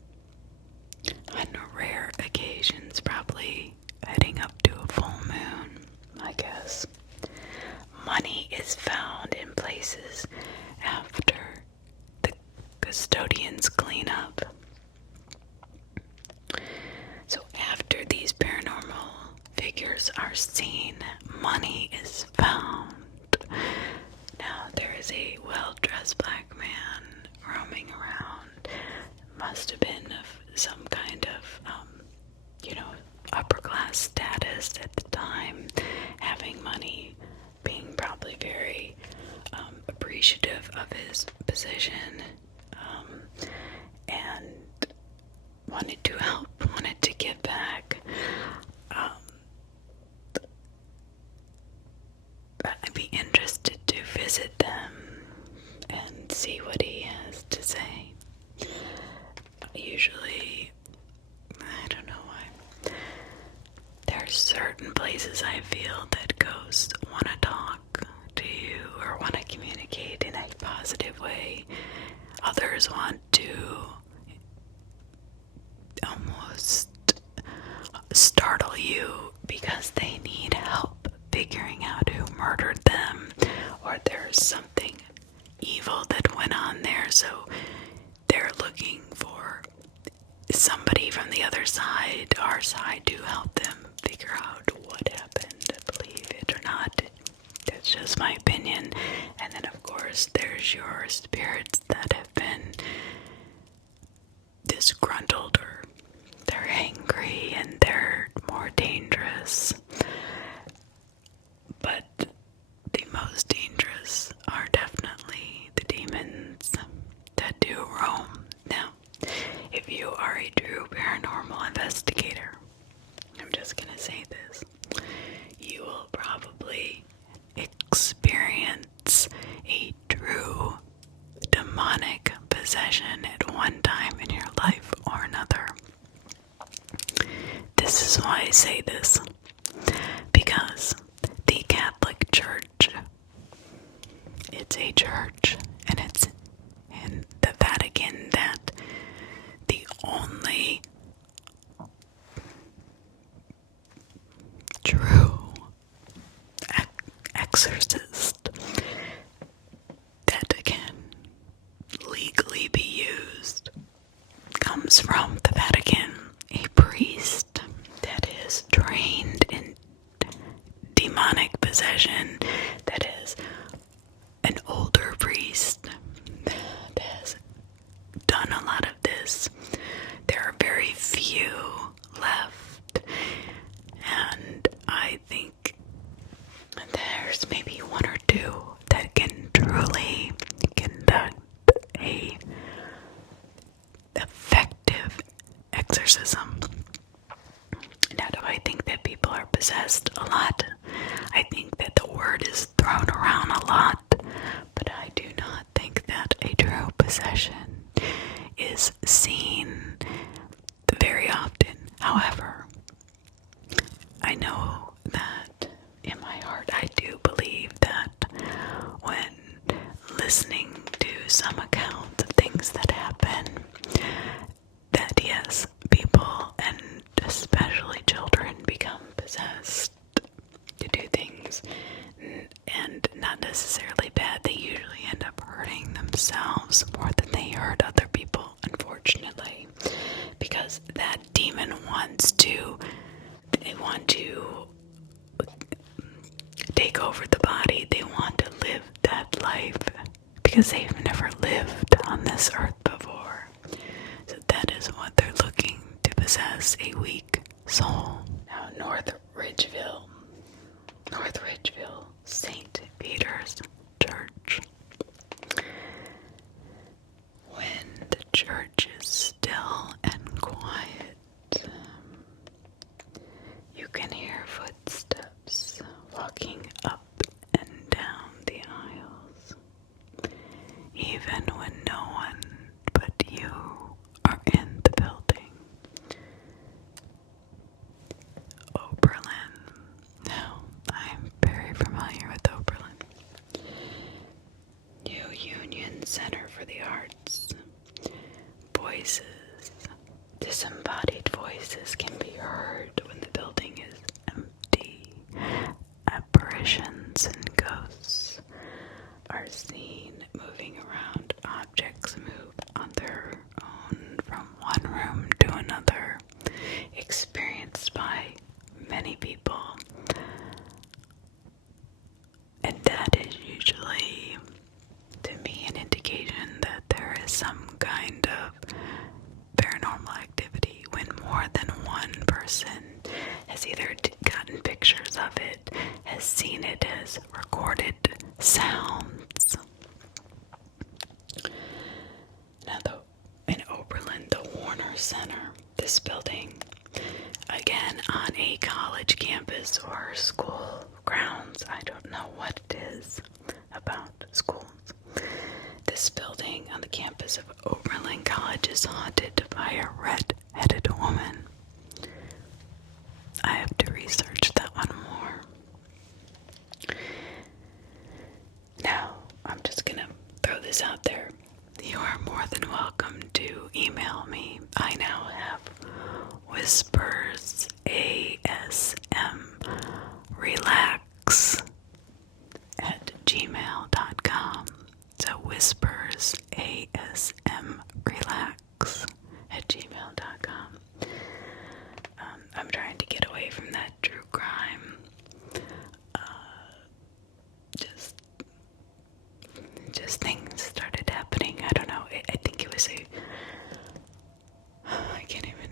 On rare occasions, probably heading up to a full moon, I guess. Money is found in places after the custodians clean up. So after these paranormal figures are seen, money is found. Now there is a well-dressed black man roaming around. Must have been of some kind of, upper class status at the time, having money, being probably very appreciative of his position, and wanted to help, wanted to give back. I'd be interested to visit them and see what he has to say. Usually, I don't know why, there are certain places I feel that ghosts want to talk to you or want to communicate in a positive way. Others want to almost startle you because they need help figuring out who murdered them, or there's something evil that went on there, so they're looking for somebody from the other side, our side, to help them figure out what happened, believe it or not. That's just my opinion. And then of course there's your spirits that have been disgruntled, or they're angry and they're more dangerous. But the most dangerous are definitely the demons that do roam. Now, if you are a true paranormal investigator, I'm just gonna say this, you will probably experience a true demonic possession at one time in your life or another. This is why I say this, because the Catholic Church, it's a church, and it's in the Vatican that the only true exorcist that can legally be used comes from the Vatican, a priest that is trained in demonic possession, that is an older priest that has done a lot of this. There are very few left, and I think there's maybe one or two that can truly conduct a effective exorcism. Now, do I think that people are possessed a lot? I think that the word is thrown around a lot, but I do not think that a true possession is seen very often. However, I know that in my heart I do believe that when listening to some accounts of things that happen, that yes, people, and especially children, become possessed to do things, and not necessarily bad. They usually end up hurting themselves more than they hurt other people, unfortunately, because that demon wants to take over the body. They want to live that life because they've never lived on this earth before. So that is what they're looking to possess, a weak soul. Now, North Ridgeville, St. Peter's Church. When the church is still and quiet, you can hear footsteps walking up and down the aisles, even when disembodied voices can be heard when the building is empty. Apparitions and ghosts are seen moving around. Objects move on their own from one room to another, experienced by many people. And that is usually, to me, an indication that there is some kind of paranormal activity when more than one person has either gotten pictures of it, has seen it, has recorded sounds. Now, in Oberlin, the Warner Center, this building, again on a college campus or school grounds, I don't know what it is about schools. This building on the campus of Oberlin College is haunted by a red-headed woman. I have to research that one more. Now, I'm just gonna throw this out there. You are more than welcome to email me. I now have whispers ASM relax at gmail.com. So whispers ASM relax at gmail.com. I'm trying to get away from that true crime. Just things started happening. I don't know. I think it was I can't even.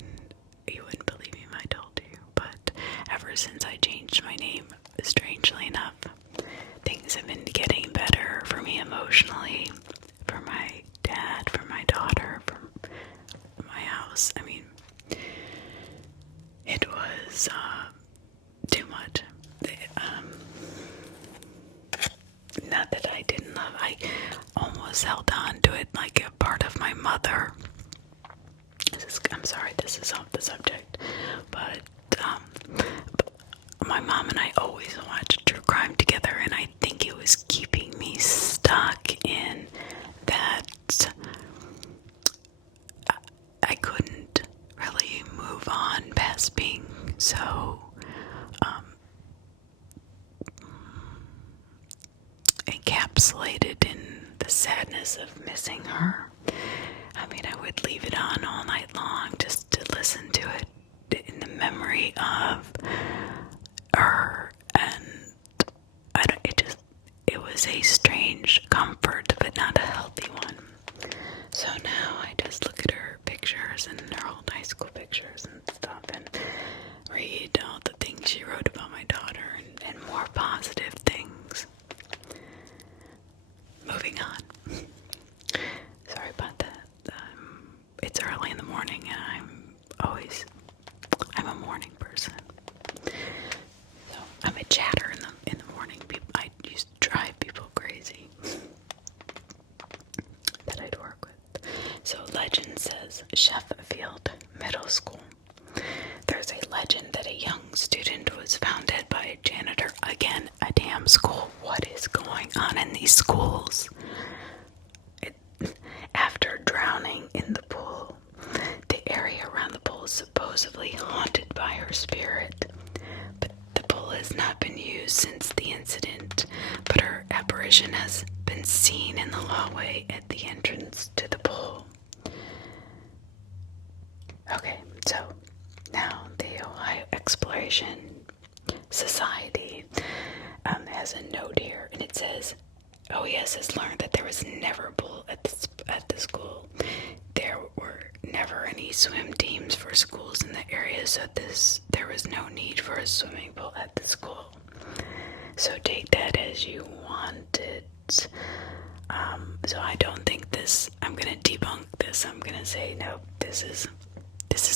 You wouldn't believe me if I told you, but ever since I changed my name, strangely enough, things have been getting better for me emotionally, for my dad, for my daughter, for my house. I mean, it was too much. Not that I didn't love, I almost held on to it like a part of my mother. I'm sorry, this is off the subject, but my mom and I always watched true crime together, and I think it was keeping me stuck in that I couldn't really move on past being so encapsulated in the sadness of missing her. I mean, I would leave it on all night long just to listen to it in the memory of her, and it was a strange comfort, but not a healthy one. So now I just look at her pictures and her old high school pictures and stuff, and read all the things she wrote about my daughter, and more positive things. Moving on. Sorry about that. It's early in the morning, and I'm a morning person. So I'm a chatter in the morning. I used to drive people crazy that I'd work with. So legend says Sheffield Middle School. There's a legend that a young student was found dead by a janitor. Again, a damn school. What is going on in these schools? After drowning in the pool. The area around the pool is supposedly haunted by her spirit. But the pool has not been used since the incident. But her apparition has been seen in the hallway at the entrance to the pool. Okay, so now the Ohio Exploration Society has a note here, and it says, OES has learned that there was never a pool at the school. There were never any swim teams for schools in the area, so there was no need for a swimming pool at the school. So take that as you want it. So I don't think this. I'm gonna debunk this. I'm gonna say no. This is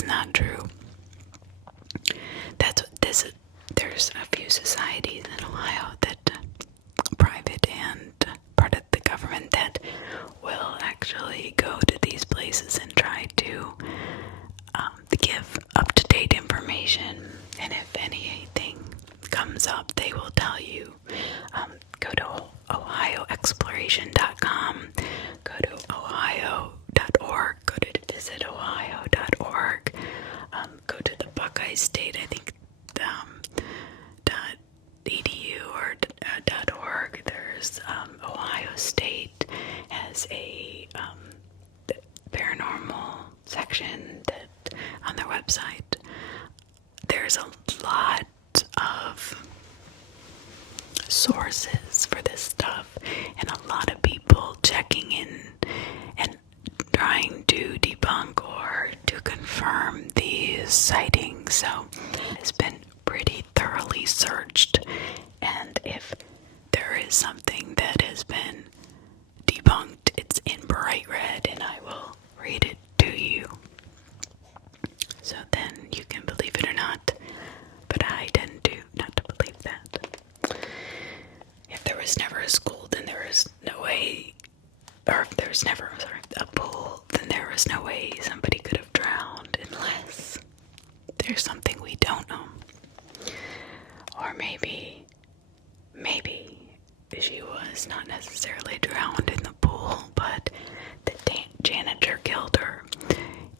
not true. That's what this is. There's a few societies in Ohio that private and part of the government that will actually go to these places and try to give up-to-date information, and if anything comes up, they will tell you. Go to ohioexploration.com, go to ohio.org, go to visitohio.org. sources for this stuff, and a lot of people checking in and trying to debunk or to confirm these sightings. So it's been pretty thoroughly searched, and if there is something that has been debunked, it's in bright red, and I will read it to you. So then you can believe it or not, but I tend to not to believe that. If there was never a school, then there is no way, or if there was never, a pool, then there was no way somebody could have drowned unless there's something we don't know. Or maybe she was not necessarily drowned in the pool, but the janitor killed her,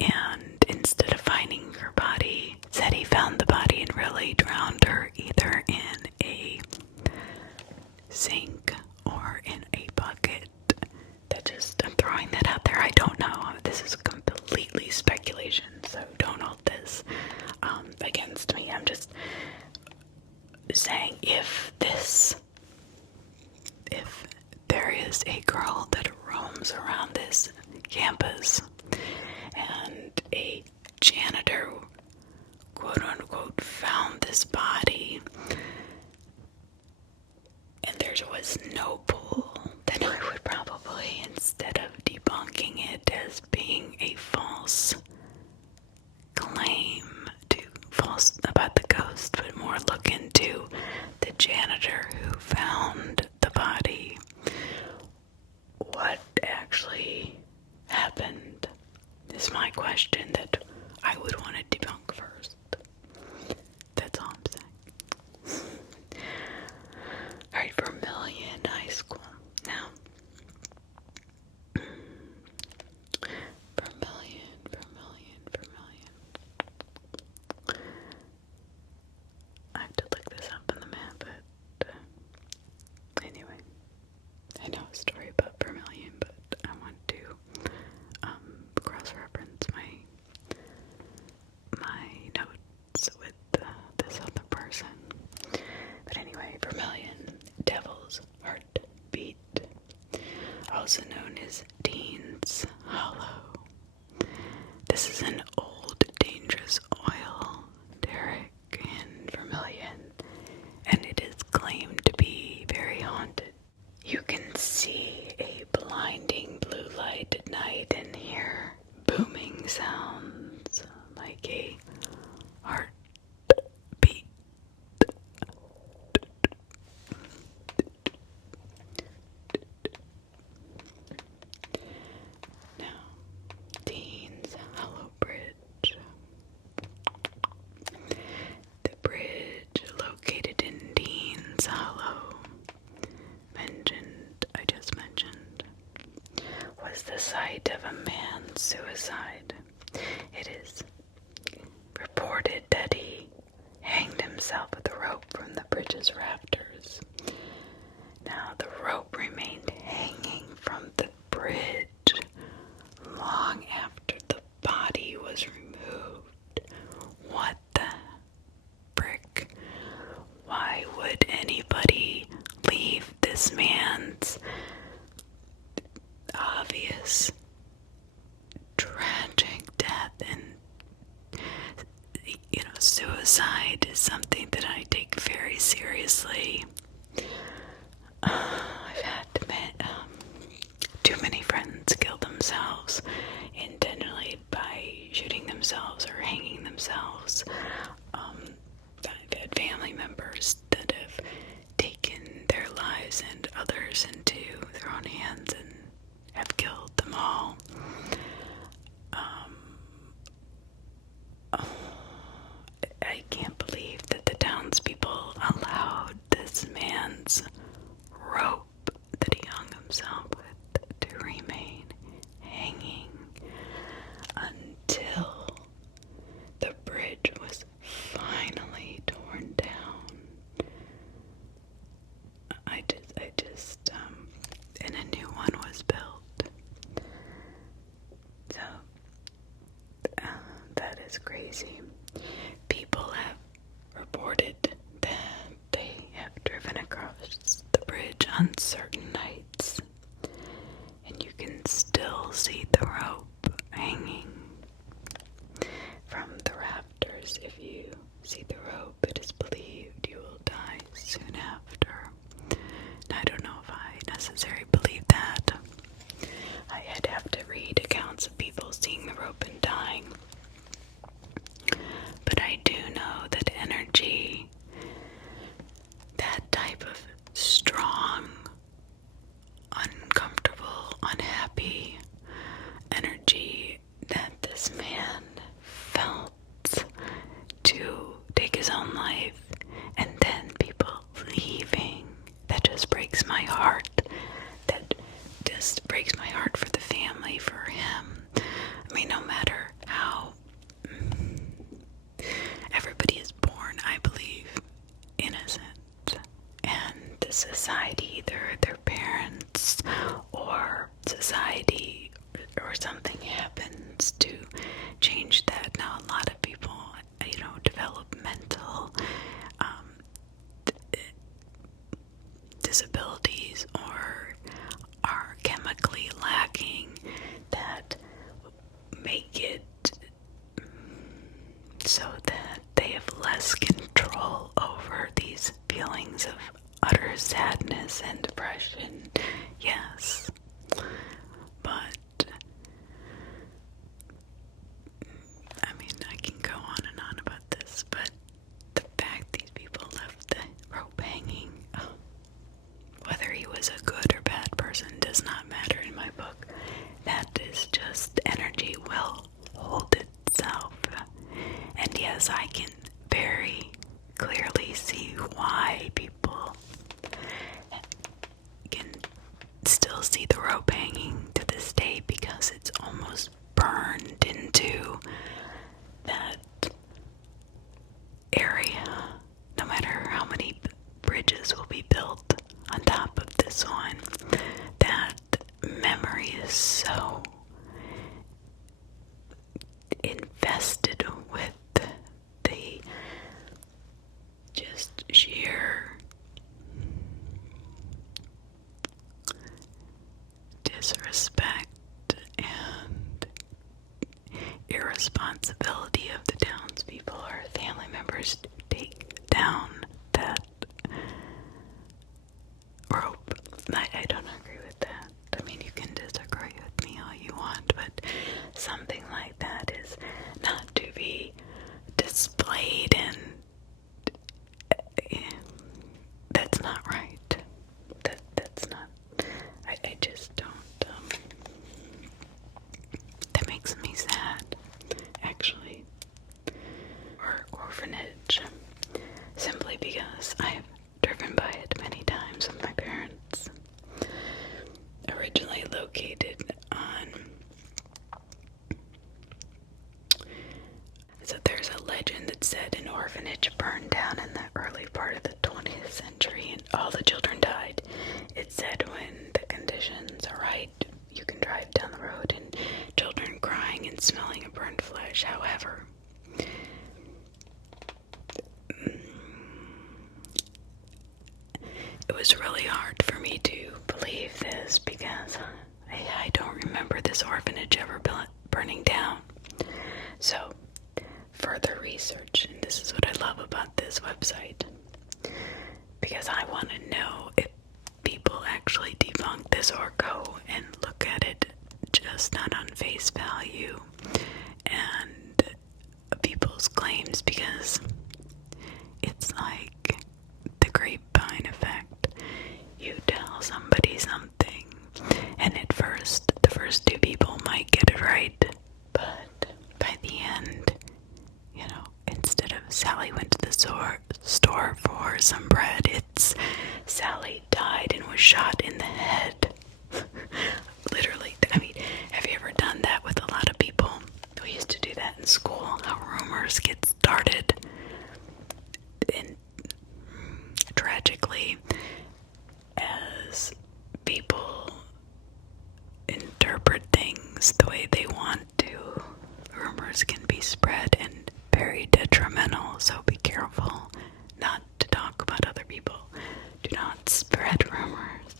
and instead of finding her body, said he found the body and really drowned her either in a sink or in a bucket. I'm throwing that out there. I don't know. This is completely speculation, so don't hold this against me. I'm just saying, if there is a girl that roams around this campus and a janitor, quote unquote, found this body and there was no pool, then I would probably, instead of debunking it as being a false claim false about the ghost, but more look into the janitor who found the body. What actually happened is my question that I would want to debunk first. That's all I'm saying. Alright, Vermilion High School. Now, Vermilion. I have to look this up in the map, but anyway, I know a story about Vermilion, but I want to cross-reference my notes with this other person. But anyway, Vermilion, Devil's Heartbeat, also known as Dean's Hollow. This is an old, dangerous oil derrick in Vermilion, and it is claimed to be very haunted. You can see a blinding blue light at night and hear booming sounds like a heartbeat. Now, Dean's Hollow Bridge. The bridge located in Dean's Hollow, I just mentioned, was the site of a man's suicide. It is reported that he hanged himself with a rope from the bridge's rafters. Now, the rope remained hanging from the bridge long after the body was removed. What the frick? Why would anybody leave this man's obvious tragic death? And suicide is something that I take very seriously. I've had too many friends kill themselves intentionally by shooting themselves or hanging themselves. I've had family members that have taken their lives and others into their own hands and have killed them all. I can't believe that the townspeople allowed this man's rope that he hung himself with to remain hanging until the bridge was finally torn down. And a new one was built. So, that is crazy. People have reported that they have driven across on certain nights, and you can still see the rope hanging from the rafters. If you see the rope, it is believed you will die soon after. And I don't know if I necessarily believe that. I'd have to read accounts of people seeing the rope and dying. But I do know that energy, that type of strong, uncomfortable, unhappy energy that this man felt to take his own life, and then people leaving, that just breaks my heart. That just breaks my heart for the family, for him. I mean, no matter how everybody is born, I believe, innocent, and the society, either their parents or society or something happens to change that. Now, a lot of people, develop mental disabilities or are chemically lacking that make it so that they have less control over these feelings of utter sadness and depression. Yes, but I mean, I can go on and on about this, but the fact these people left the rope hanging, whether he was a good or bad person does not matter in my book. That is just energy will hold itself. And yes, I can very clearly see why people can still see the rope hanging to this day, because it's almost burned into that area. No matter how many bridges will be built on top of this one, that memory is so invested with the just sheer disrespect and irresponsibility of the townspeople or family members to take down that rope. I don't agree with that. I mean, you can disagree with me all you want, but something like that is not to be displayed, and that's not right. That's not. I just don't. That makes me sad, actually. Or orphanage, simply because I've driven by it many times with my parents. Originally located on. So there's a legend that said an orphanage burned down in the early part of the 20th century and all the children died. It said when the conditions are right, you can drive down the road and children crying and smelling of burnt flesh. However, it was really hard for me to believe this because I don't remember this orphanage ever burning down. So, further research, and this is what I love about this website, because I want to know if people actually debunk this or go and look at it just not on face value and people's claims, because it's like the grapevine effect. You tell somebody something, and at first, the first two people might get it right, but by the end, instead of Sally went to the store for some bread, it's Sally died and was shot in the head. Literally. I mean, have you ever done that with a lot of people? We used to do that in school, how rumors get started. And tragically, as people interpret things the way they want to, rumors can be spread and very detrimental, so be careful not to talk about other people. Do not spread rumors.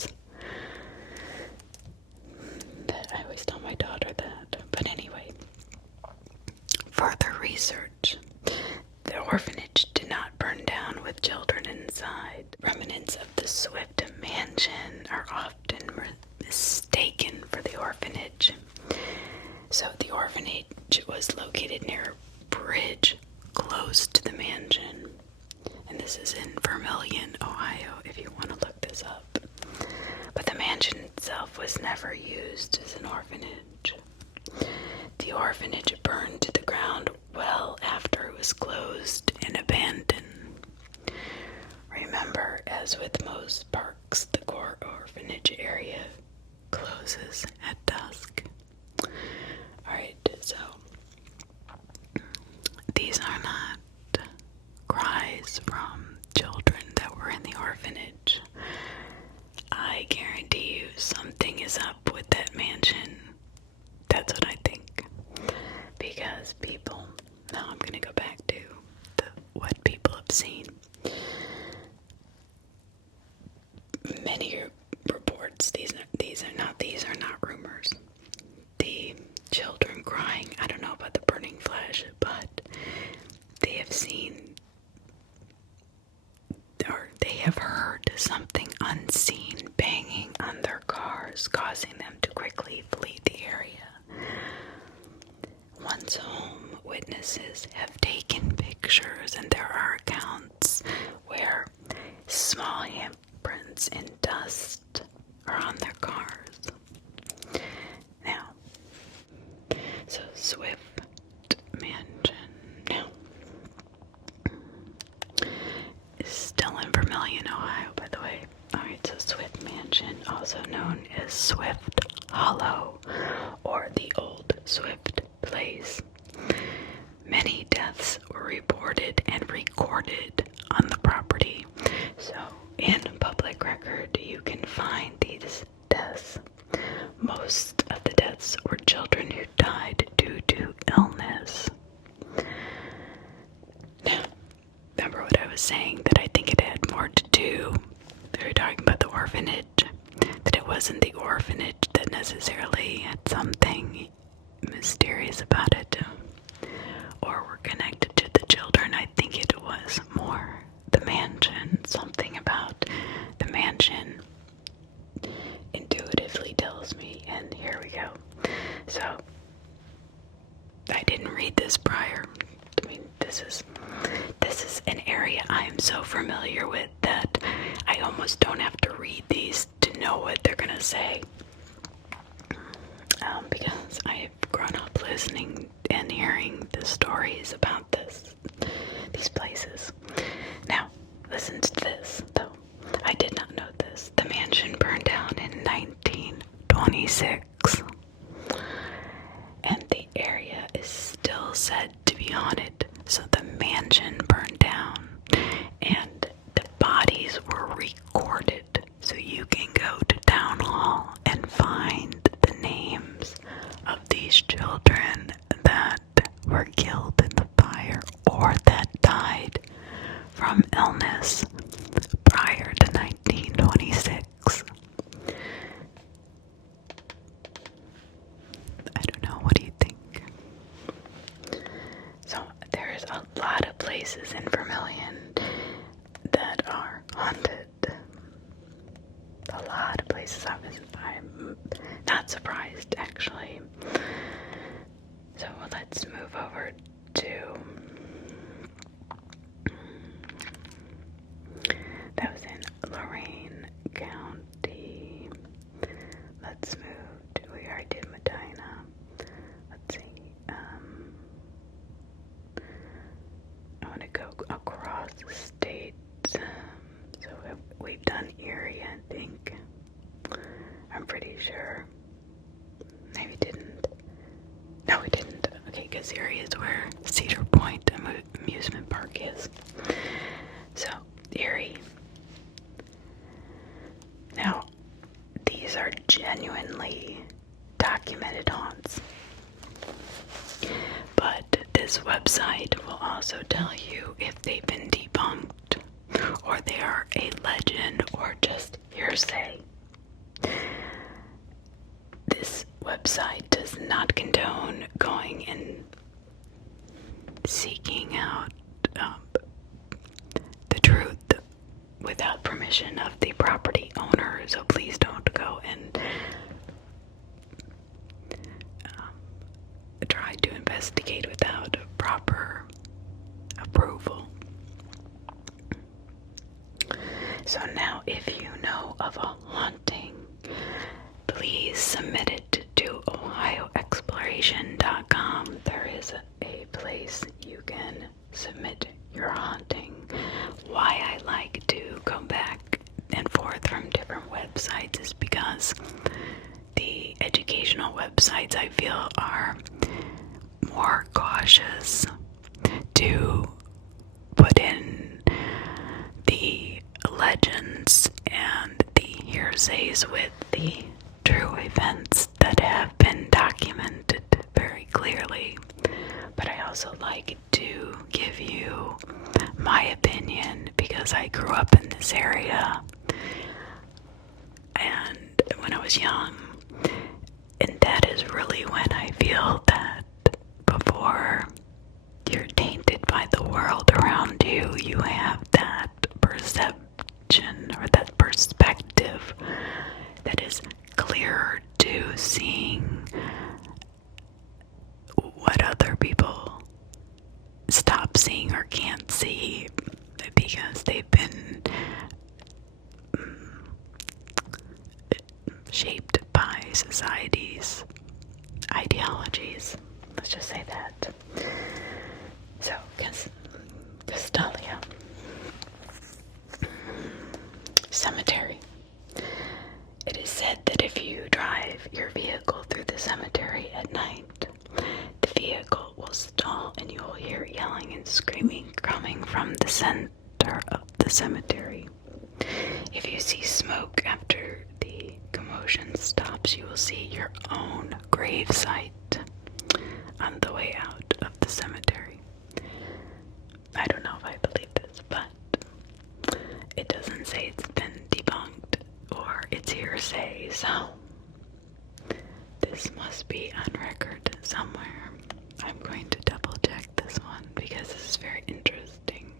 never used as an orphanage. The orphanage burned to the ground well after it was closed and abandoned. Remember, as with most parks, the core orphanage area closes at dusk. Alright, so these are not cries from children that were in the orphanage. I guarantee you something is up with that mansion. That's what I think. Because people, now I'm going to go back to what people have seen. Many reports, these are not rumors. The children crying, I don't know about the burning flesh, but they have seen or they have heard something unseen banging on their cars, causing them to quickly flee the area. Once home, witnesses have taken pictures, and there are accounts where small handprints in dust are on their cars. Now, so Swift Mansion now is still in Vermilion, Ohio, by the way. Alright, so Swift Mansion, also known as Swift Hollow or the Old Swift Place. Many deaths were reported and recorded on the property. So, in public record, you can find these deaths. Most of the deaths were children who died due to illness. Now, remember what I was saying, that I think it had more to do, they were talking about the orphanage, that it wasn't the orphanage that necessarily had something mysterious about it, or were connected to the children. I think it was more the mansion. Something about the mansion intuitively tells me, and here we go. So, I didn't read this prior. I mean, this is an area I am so familiar with that I almost don't have to read these to know what they're gonna say. Because I have grown up listening and hearing the stories about these places. Now, listen to this, though. I did not know this. The mansion burned down in 1926. And the area is still said to be haunted. So the mansion burned down, and the bodies were recorded. So you can go to town hall and find the names of these children that were killed in the fire or that died from illness prior to 1926. I don't know, what do you think? So there's a lot of places in Vermilion that are haunted. A lot of places. I'm not surprised, actually. So let's move over to, that was in Lorain County. Let's move to, we already did Medina. Let's see, I want to go across the state. So we've done Erie, I think. I'm pretty sure. Maybe didn't. No, we didn't. Okay, because Erie is where Cedar Point amusement park is. So, Erie. Now, these are genuinely documented haunts. But this website will also tell you if they've been debunked, or they are a legend, or just hearsay. This website does not condone going and seeking out the truth without permission of the property owner, so please don't go and try to investigate without proper approval. So now, if you know of a haunting, please submit it to ohioexploration.com. There is a place you can submit your haunting. Why I like to go back and forth from different websites is because the educational websites I feel are more cautious to put in the legends and the hearsays with the true events that have been documented very clearly. But I also like to give you my opinion because I grew up in this area and when I was young, and that is really when I feel that before you're tainted by the world around you, you have that perception or that perspective that is clearer to seeing what other people stop seeing or can't see because they've been shaped by society's ideologies. Let's just say that. So, just Dahlia. Cemetery. It is said that if you drive your vehicle through the cemetery at night, the vehicle will stall and you will hear yelling and screaming coming from the center of the cemetery. If you see smoke after the commotion stops, you will see your own gravesite on the way out of the cemetery. I don't know if I believe this, but it doesn't say it's been debunked or it's hearsay, so this must be on record somewhere. I'm going to double check this one because this is very interesting.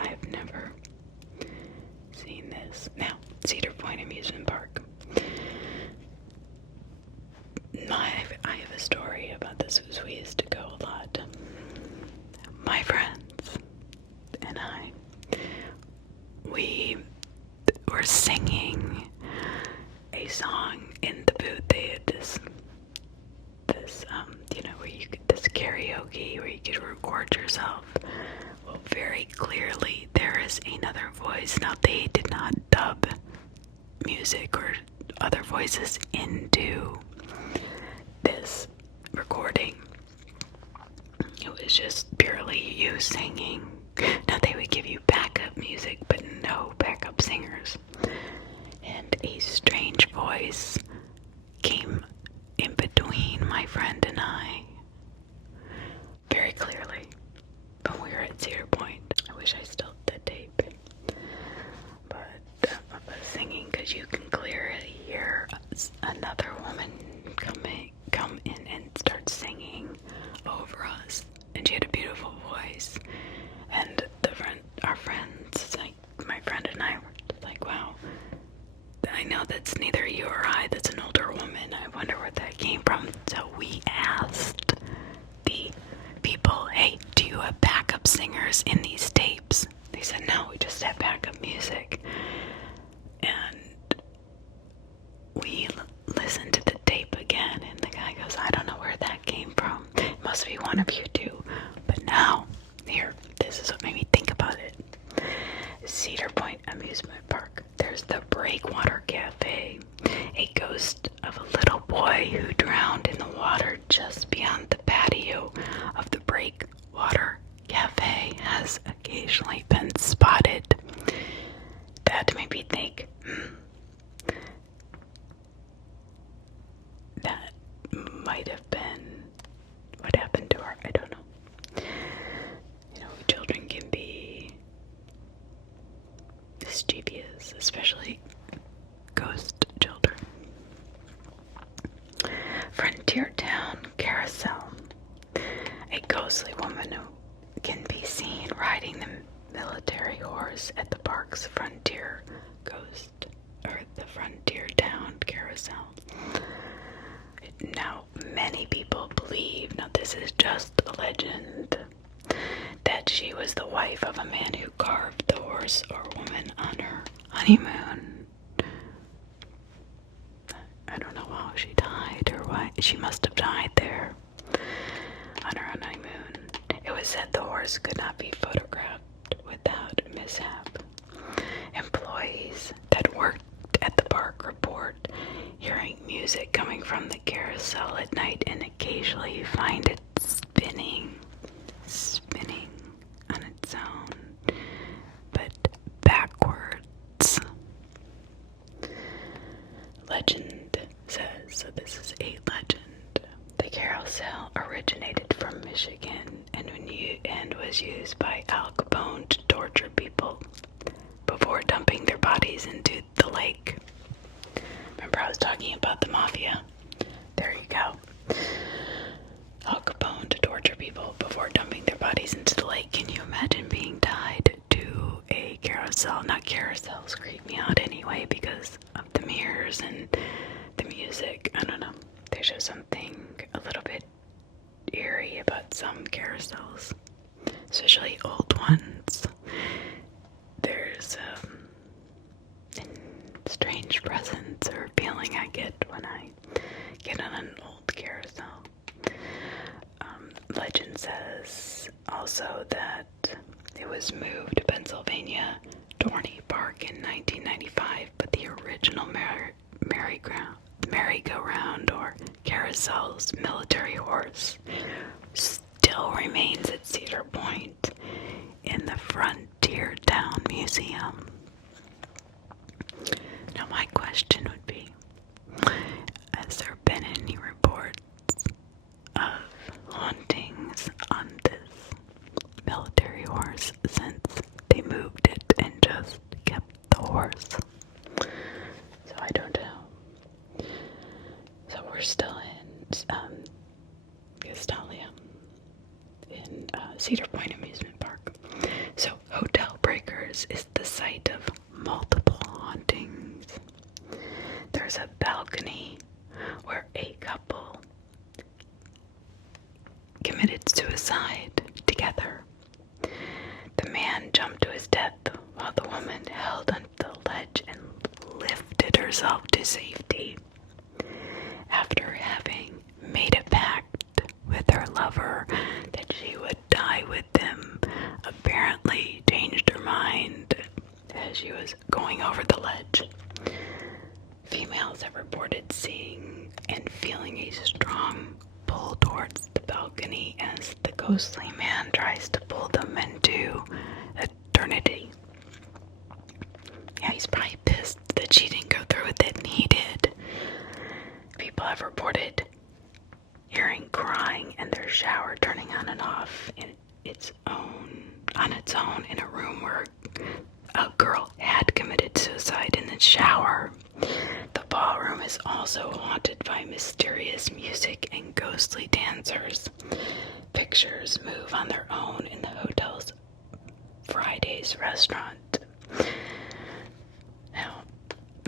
I've never seen this. Now, Cedar Point Amusement Park. I have a story about this because we used to go a lot. My friends and I, we were singing a song in the booth. They had this where you could, this karaoke where you could record yourself. Well, very clearly there is another voice. Now, they did not dub music or other voices into this recording. It was just purely you singing. Now, they would give you backup music, but no backup singers. And a strange voice came in between my friend and I, very clearly, when we were at Cedar Point. I wish I still had the tape, but I was singing because you can clearly hear another woman come in and start singing over us, and she had a beautiful voice. And our friends, like my friend and I, were like, "Wow, I know that's neither you or I. That's an older woman. I wonder where that came from." So we asked the people, "Hey, do you have backup singers in these tapes?" They said, "No, we just have backup music." And we listened to the tape again, and the guy goes, "I don't know where that came from. It must be one of you two." But now, this is what made me think about it. Cedar Point Amusement Park. There's the Breakwater Cafe, a ghost of a little boy who drowned in the water just beyond the patio of the Breakwater Cafe has occasionally been spotted. That made me think, that might have been what happened to her. I don't know. Children can be mischievous, especially ghost children. Frontier Town Carousel. A ghostly woman who can be seen riding the military horse at the park's Frontier Town Carousel. Now, many people believe, now this is just a legend, that she was the wife of a man who carved the horse or woman on her honeymoon. she must have died there on her honeymoon. It was said the horse could not be photographed without mishap. Employees that worked at the park report hearing music coming from the carousel at night and occasionally find it spinning on its own, but backwards. Legend says, so this is a legend, the carousel originated from Michigan and was used by Al Capone to torture people before dumping their bodies into the lake. Remember I was talking about the mafia? There you go. Al Capone to torture people before dumping their bodies into the lake. Can you imagine being tied to a carousel? Not carousels creep me out anyway because of the mirrors and the music. I don't know. There's just something a little bit eerie about some carousels, especially old ones. There's strange presence or feeling I get when I get on an old carousel. Legend says also that it was moved to Pennsylvania Dorney Park in 1995, but the original merry-go-round or carousel's military horse still remains at Cedar Point in the Frontier Town Museum. Now my question would be, has there been any reports of hauntings on this military horse since they moved it and just kept the horse? So I don't know. So we're still in Gastolia in Cedar Point Amusement Park. So Hotel Breakers is the site of multiple hauntings. There's a balcony where a couple committed suicide together. The man jumped to his death while the woman held onto the ledge and lifted herself to safety. After having made a pact with her lover that she would die with him, apparently changed her mind as she was going over the ledge. Females have reported seeing and feeling a strong pull towards the balcony as the ghostly man tries to pull them into eternity. Yeah, he's probably pissed that she didn't go through with it and he did. People have reported hearing crying and their shower turning on and off on its own in a room where a girl had committed suicide in the shower. The ballroom is also haunted by mysterious music and ghostly dancers. Pictures move on their own in the hotel's Friday's restaurant. Now,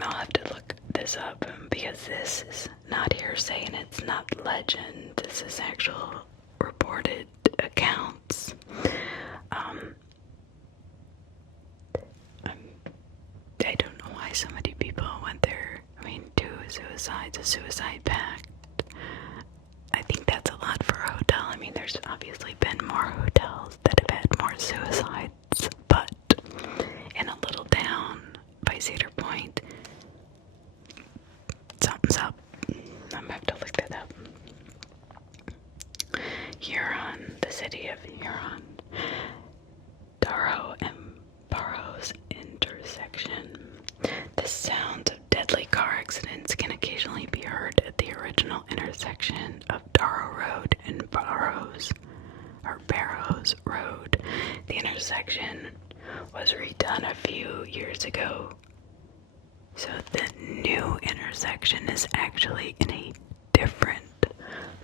I'll have to look this up because this is not hearsay and it's not legend. This is actual reported accounts. I don't know why so many people went there. Two suicides, a suicide pact. I think that's a lot for a hotel. There's obviously been more hotels that have had more suicides, but in a little town by Cedar Point, something's up. I'm gonna have to look that up. Huron, the city of Huron. Darrow and Burroughs intersection. The sounds of deadly car accidents can occasionally be heard at the original intersection of Darrow Road and Barrows Road. The intersection was redone a few years ago, so the new intersection is actually in a different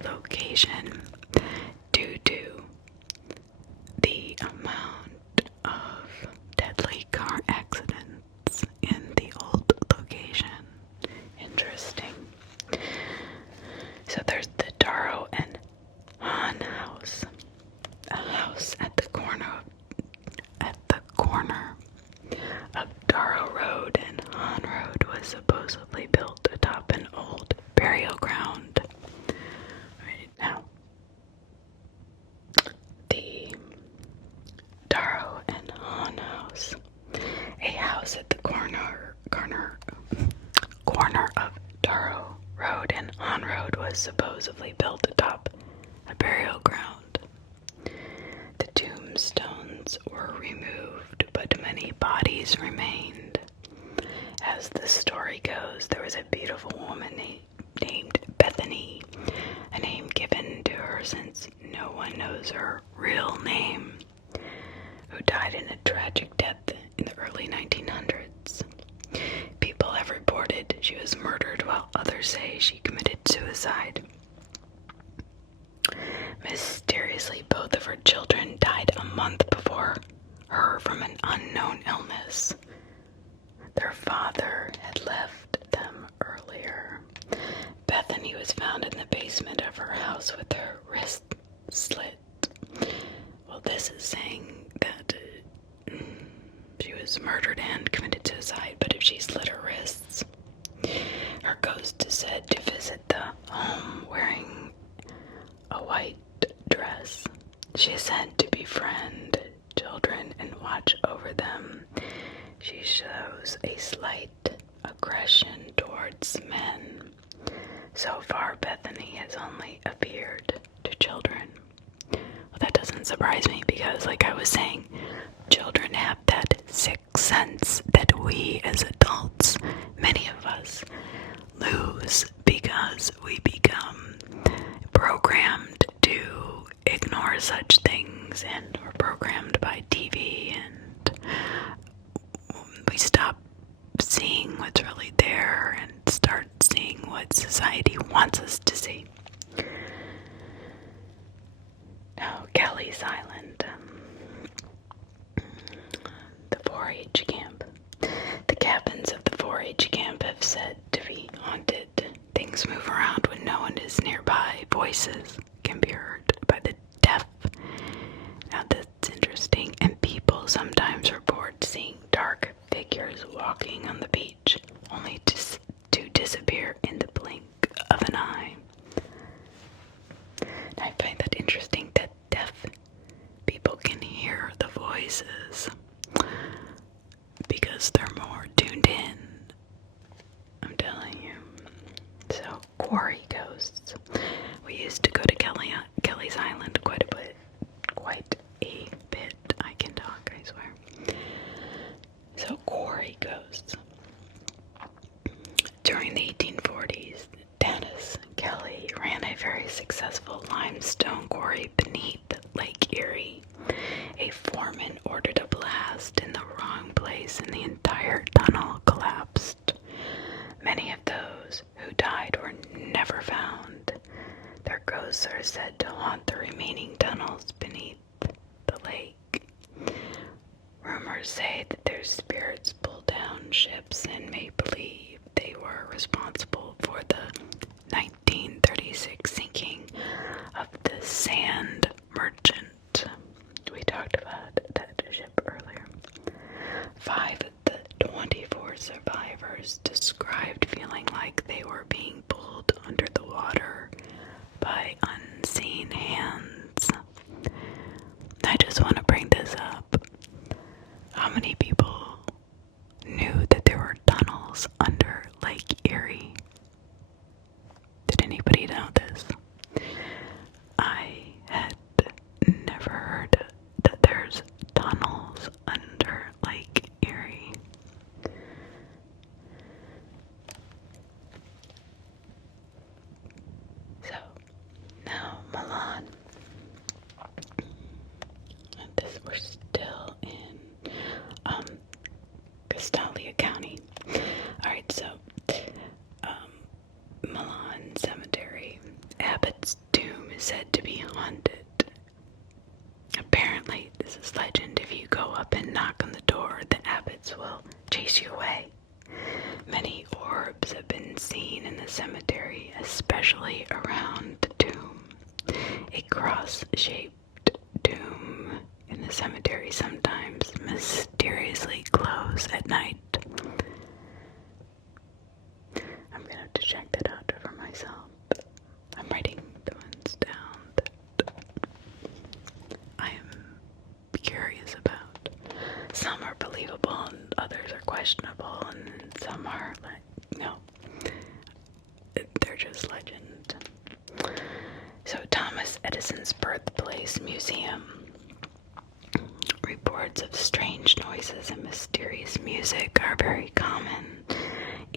location due to the amount of deadly car accidents in the old location. Interesting. So there's the Darrow and Hahn house. A house at the corner of Darrow Road and Hahn Road was supposedly built atop an old burial ground. house at the corner of Darrow Road and On Road was supposedly built atop a burial ground. The tombstones were removed, but many bodies remained. As the story goes, there was a beautiful woman named Bethany, a name given to her since no one knows her real name, who died in a tragic death in the early 1900s. People have reported she was murdered, while others say she committed suicide. Mysteriously, both of her children died a month before her from an unknown illness. Their father had left them earlier. Bethany was found in the basement of her house with her wrist slit. Well, this is saying that she was murdered and committed suicide, but if she slit her wrists, her ghost is said to visit the home wearing a white dress. She is said to befriend children and watch over them. She shows a slight aggression towards men. So far, Bethany has only appeared to children. Well, that doesn't surprise me because, like I was saying, children have that sixth sense that we as adults, many of us, lose because we become programmed to ignore such things, and we're programmed by TV, and we stop seeing what's really there and start seeing what society wants us to see. Now, Kelly's Island, the 4-H camp. The cabins of the 4-H camp have said to be haunted. Things move around when no one is nearby. Voices can be heard by the deaf. Now that's interesting. And people sometimes report seeing dark figures walking on the beach, only to disappear in the blink of an eye. And I find that interesting that deaf people can hear the voices because they're more tuned in. I'm telling you. So, quarry ghosts. We used to go to Kelly's Island quite a bit. I can talk, I swear. So, quarry ghosts. During the 1840s, Dennis Kelly ran a very successful limestone quarry beneath Lake Erie. A foreman ordered a blast in the wrong place and the entire tunnel collapsed. Many of those who died were never found. Their ghosts are said to haunt the remaining tunnels beneath the lake. Rumors say that their spirits pull down ships and may believe they were responsible for the 1936 sinking of the Sand Merchant. We talked about that ship earlier. 5 of the 24 survivors described feeling like they were being pulled under the water by unseen hands. I just want to bring this up. How many people knew that there were tunnels under Lake Erie? Did anybody know this? I had never heard that there's tunnels under Lake Erie. So, now Milan. We're still in Castalia County. Alright, so Milan Cemetery. Abbott's tomb is said to be haunted. Apparently, this is legend. If you go up and knock on the door, the abbots will chase you away. Many orbs have been seen in the cemetery, especially around the tomb. A cross-shaped tomb in the cemetery sometimes mysteriously glows at night. I'm gonna have to check that out for myself. I'm writing the ones down that I am curious about. Some are believable and others are questionable, and some are like, no, they're just legend. So Thomas Edison's birthplace museum. Reports of strange noises and mysterious music are very common.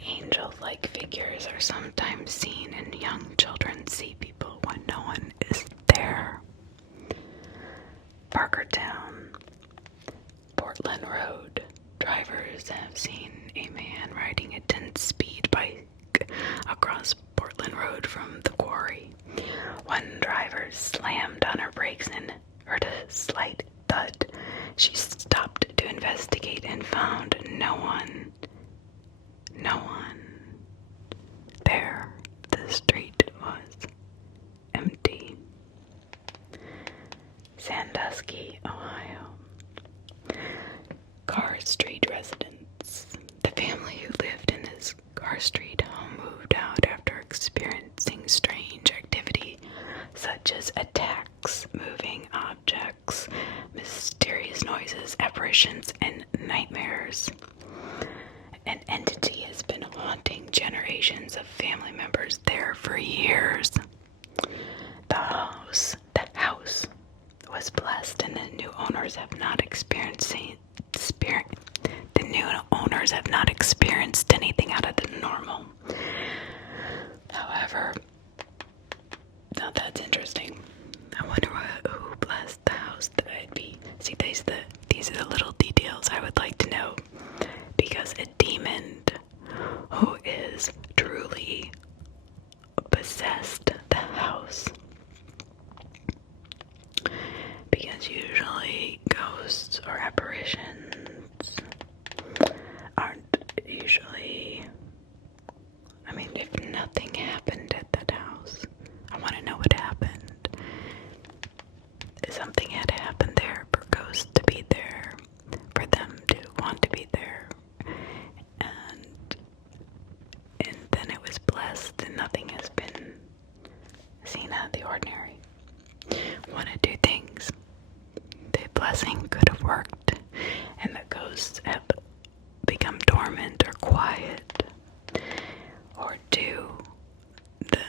Angel-like figures are sometimes seen, and young children see people when no one is there. Parkertown, Portland Road. Drivers have seen a man riding a 10-speed bike across Portland Road from the quarry. One driver slammed on her brakes and heard a slight thud. She stopped to investigate and found no one there. The street was empty. Sandusky, Ohio. Carr Street residents. The family who lived in this Carr Street home moved out after experiencing strange activity such as attacks, moving objects, mysterious noises, apparitions, and nightmares. An entity has been haunting generations of family members there for years. The house was blessed, and the new owners have not experienced anything out of the normal. However, now that's interesting. I wonder who blessed the house that I'd be. See, these are the little details I would like to know, because a demon who is truly possessed the house. Because usually ghosts or apparitions aren't usually, I mean, if nothing happened at that house, I want to know what happened. Something had to happen there for ghosts to be there, for them to want to be there. And then it was blessed, and nothing has been seen out of the ordinary. One of two things. The blessing could have worked, and the ghosts have become dormant or quiet. Or two, the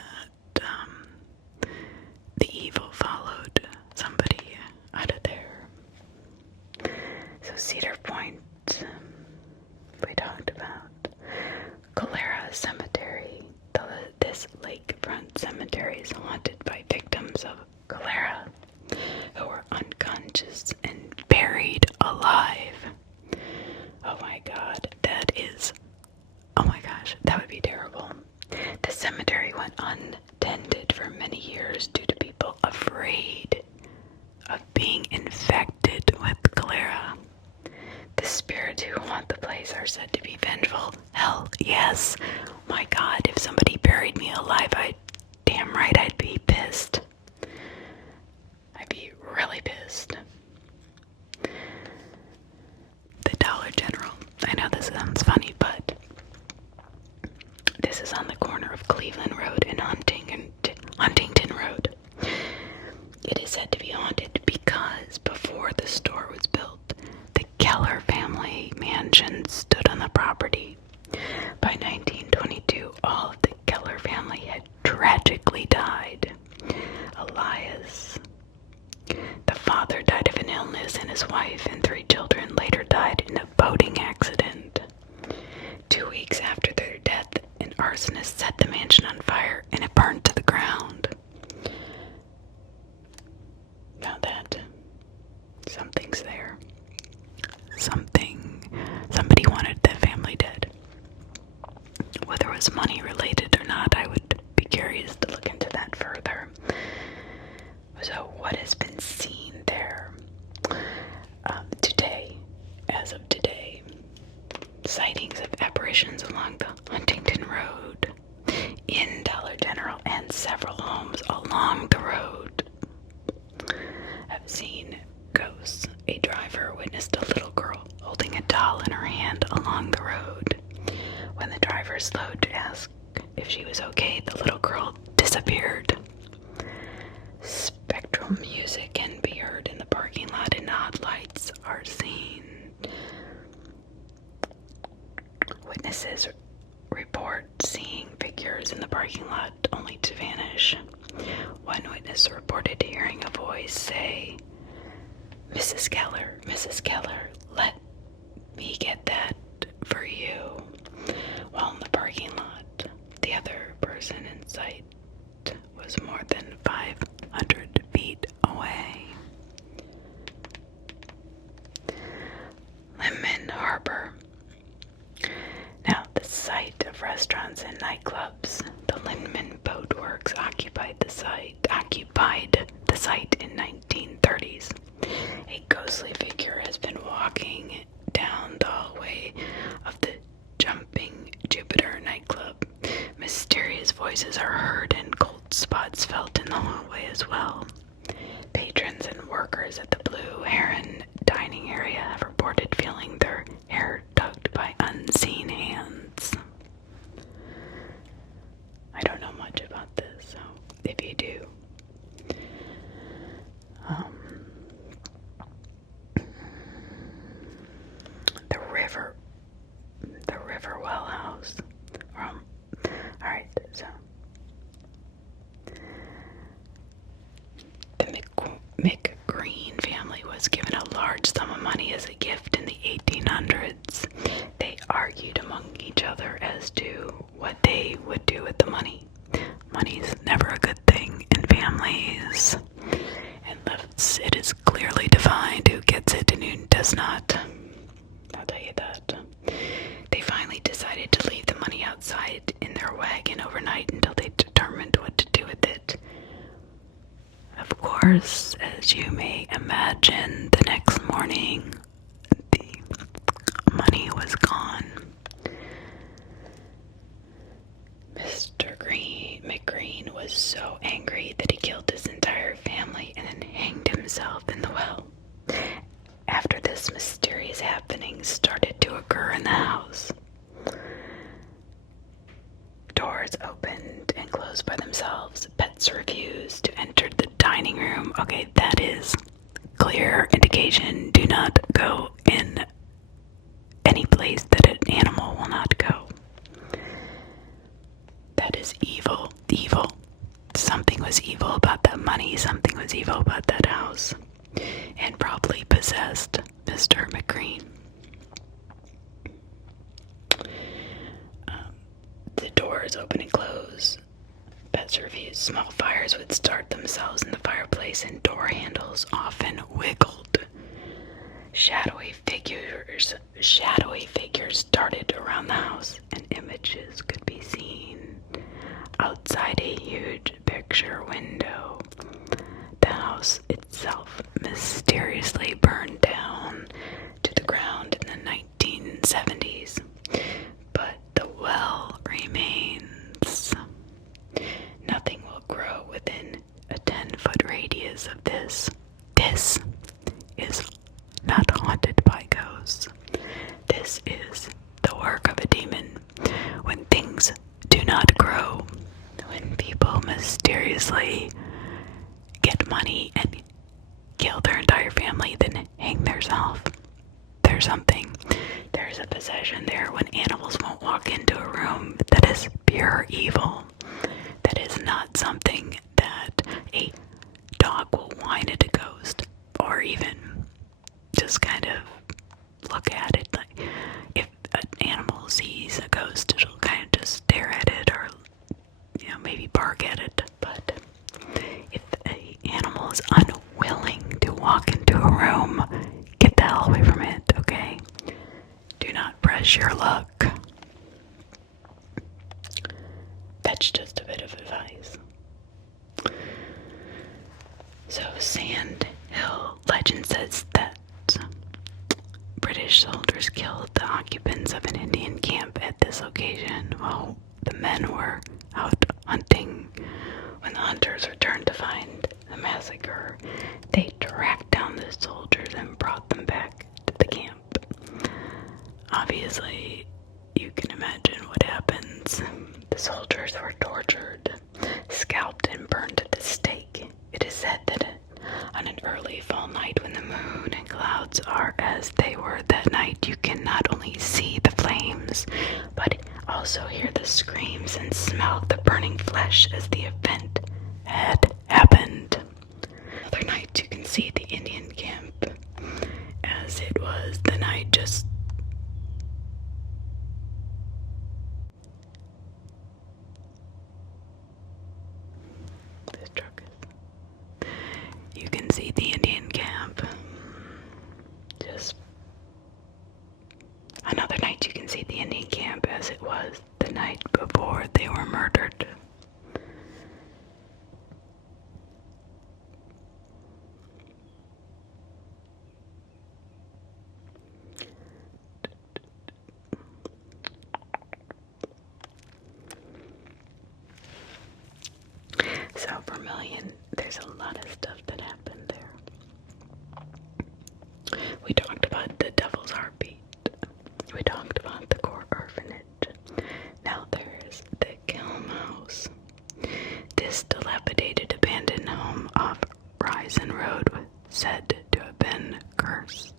evil followed somebody out of there. So Cedar Point, we talked about. Cholera Cemetery. This lakefront cemetery is haunted by victims of cholera who were unconscious and buried alive. Oh my god, oh my gosh, that would be terrible. The cemetery went untended for many years due to people afraid of being infected with cholera. The spirits who haunt the place are said to be vengeful. Hell yes. My god, if somebody buried me alive, damn right I'd be pissed. I'd be really pissed. The Dollar General. I know this sounds funny, but this is on the corner of Cleveland Road and Huntington Road. It is said to be haunted because before the store was built, the Keller family mansion stood on the property. By 1922, all of the Keller family had tragically died. Elias, the father, died of an illness, and his wife and 3 children later died in a boating accident. 2 weeks after their death, an arsonist set the mansion on fire and it burned to the ground. Now that something's there. Somebody wanted that family dead. Whether it was money related or not, I would be curious to look into that further. So what has been seen there today, as of today? Sightings of apparitions along the Huntington Road, in Dollar General, and several homes along the road have seen ghosts. A driver witnessed a little girl holding a doll in her hand along the road. When the driver slowed to ask if she was okay, the little girl disappeared. Spectral music can be heard in the parking lot and odd lights are seen. Witnesses report seeing figures in the parking lot only to vanish. One witness reported hearing a voice say, Mrs. Keller, let me get that for you," while in the parking lot. The other person in sight was more than 500 feet away. Lemon Harbor. Now, the site of restaurants and nightclubs, the Linman Boat Works occupied the site in 1930s. A ghostly figure has been walking down the hallway of the Jumping Jupiter nightclub. Mysterious voices are heard and cold spots felt in the hallway as well. Patrons and workers at the Blue Heron dining area have reported feeling their hair tugged by unseen hands. I don't know much about this, so if you do, the Riverwell House. Alright, so the McGreen family was given a large sum of money as a gift in the 1800s. They argued among each other as to what they would do with the money. Money's never a good thing in families, unless it is clearly defined who gets it and who does not. I'll tell you that. They finally decided to leave the money outside in their wagon overnight until they determined what to do with it. Of course, as you may imagine, the next morning, the money was gone. Mr. McGreen was so angry that he killed his entire family and then hanged himself in the well. After this, mysterious happenings started to occur in the house. Doors opened and closed by themselves. Pets refused to enter the dining room. Okay, that is clear indication. Do not go in any place that an animal will not go. That is evil. Evil. Something was evil about that money. Something was evil about that house. And probably possessed Mr. McGreen. The doors open and close. Pets refused. Small fires would start themselves in the fireplace, and door handles often wiggled. Shadowy figures darted around the house, and images could be seen outside a huge picture window. The house itself mysteriously burned down to the ground in the 1970s, but the well remains. Nothing will grow within a 10-foot radius of this. This is not haunted by ghosts. This is the work of a demon. When things do not grow, when people mysteriously get money and kill their entire family, then hang themselves. There's a possession there. When animals won't walk into a room, that is pure evil. That is not something that a dog will whine at a ghost, or even just kind of look at it. Like, if an animal sees a ghost, it'll kind of just stare at it, or maybe bark at it. But if an animal is unwilling to walk into a room, get the hell away from it, okay? Do not press your luck. That's just a bit of advice. So, Sand Hill legend says that British soldiers killed the occupants of an Indian camp at this location while the men were out hunting. When the hunters returned to find the massacre, they tracked down the soldiers and brought them back to the camp. Obviously, you can imagine what happens. The soldiers were tortured, scalped, and burned at the stake. It is said that on an early fall night when the moon and clouds are as they were that night, you can not only see the flames, but also hear the screams and smell the burning flesh as the event had happened. Other nights you can see the Indian camp as it was the night just this truck is. You can see the Indian camp. Just another night you can see the Indian camp as it was the night before they were murdered. So Vermilion, there's a lot of stuff that happened there. We talked about the Devil's Heartbeat. We talked about the Core Orphanage. Now there's the Kiln House. This dilapidated abandoned home off Risen Road was said to have been cursed,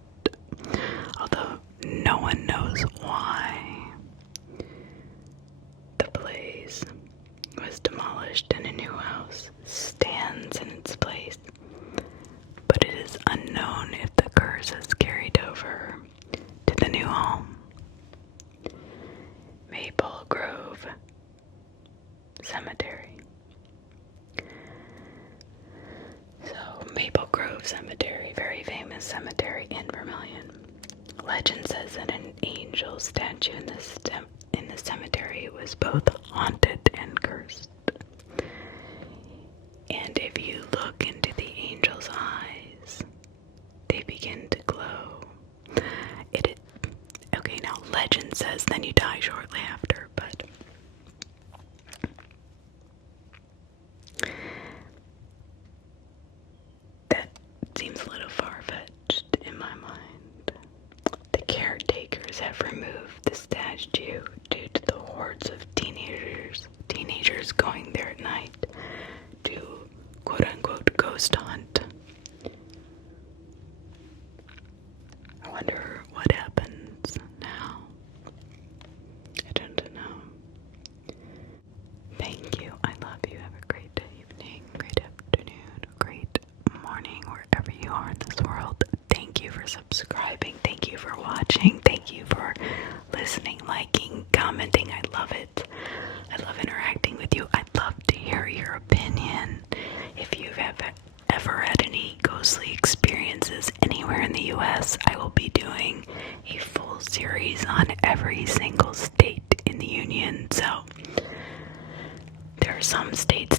although no one knows why. The place was demolished and a new house stands in its place, but it is unknown if the curse has carried over to the new home. Maple Grove Cemetery. So, Maple Grove Cemetery, very famous cemetery in Vermilion. Legend says that an angel statue in the cemetery was both haunted and cursed. And if you look into the angel's eyes, they begin to glow. Okay, now legend says then you die shortly after, but that seems a little far-fetched in my mind. The caretakers have removed the statue due to the hordes of teenagers going there at night to quote-unquote ghost hunt. I wonder what happens now. I don't know. Thank you. I love you. Have a great evening, great afternoon, great morning, wherever you are in this world. Thank you for subscribing. Thank you for watching. Thank you for listening, liking, commenting. I love it. I love interacting with you. I'd love to hear your opinion. If you've ever had any ghostly experiences anywhere in the US, I will be doing a full series on every single state in the Union. So there are some states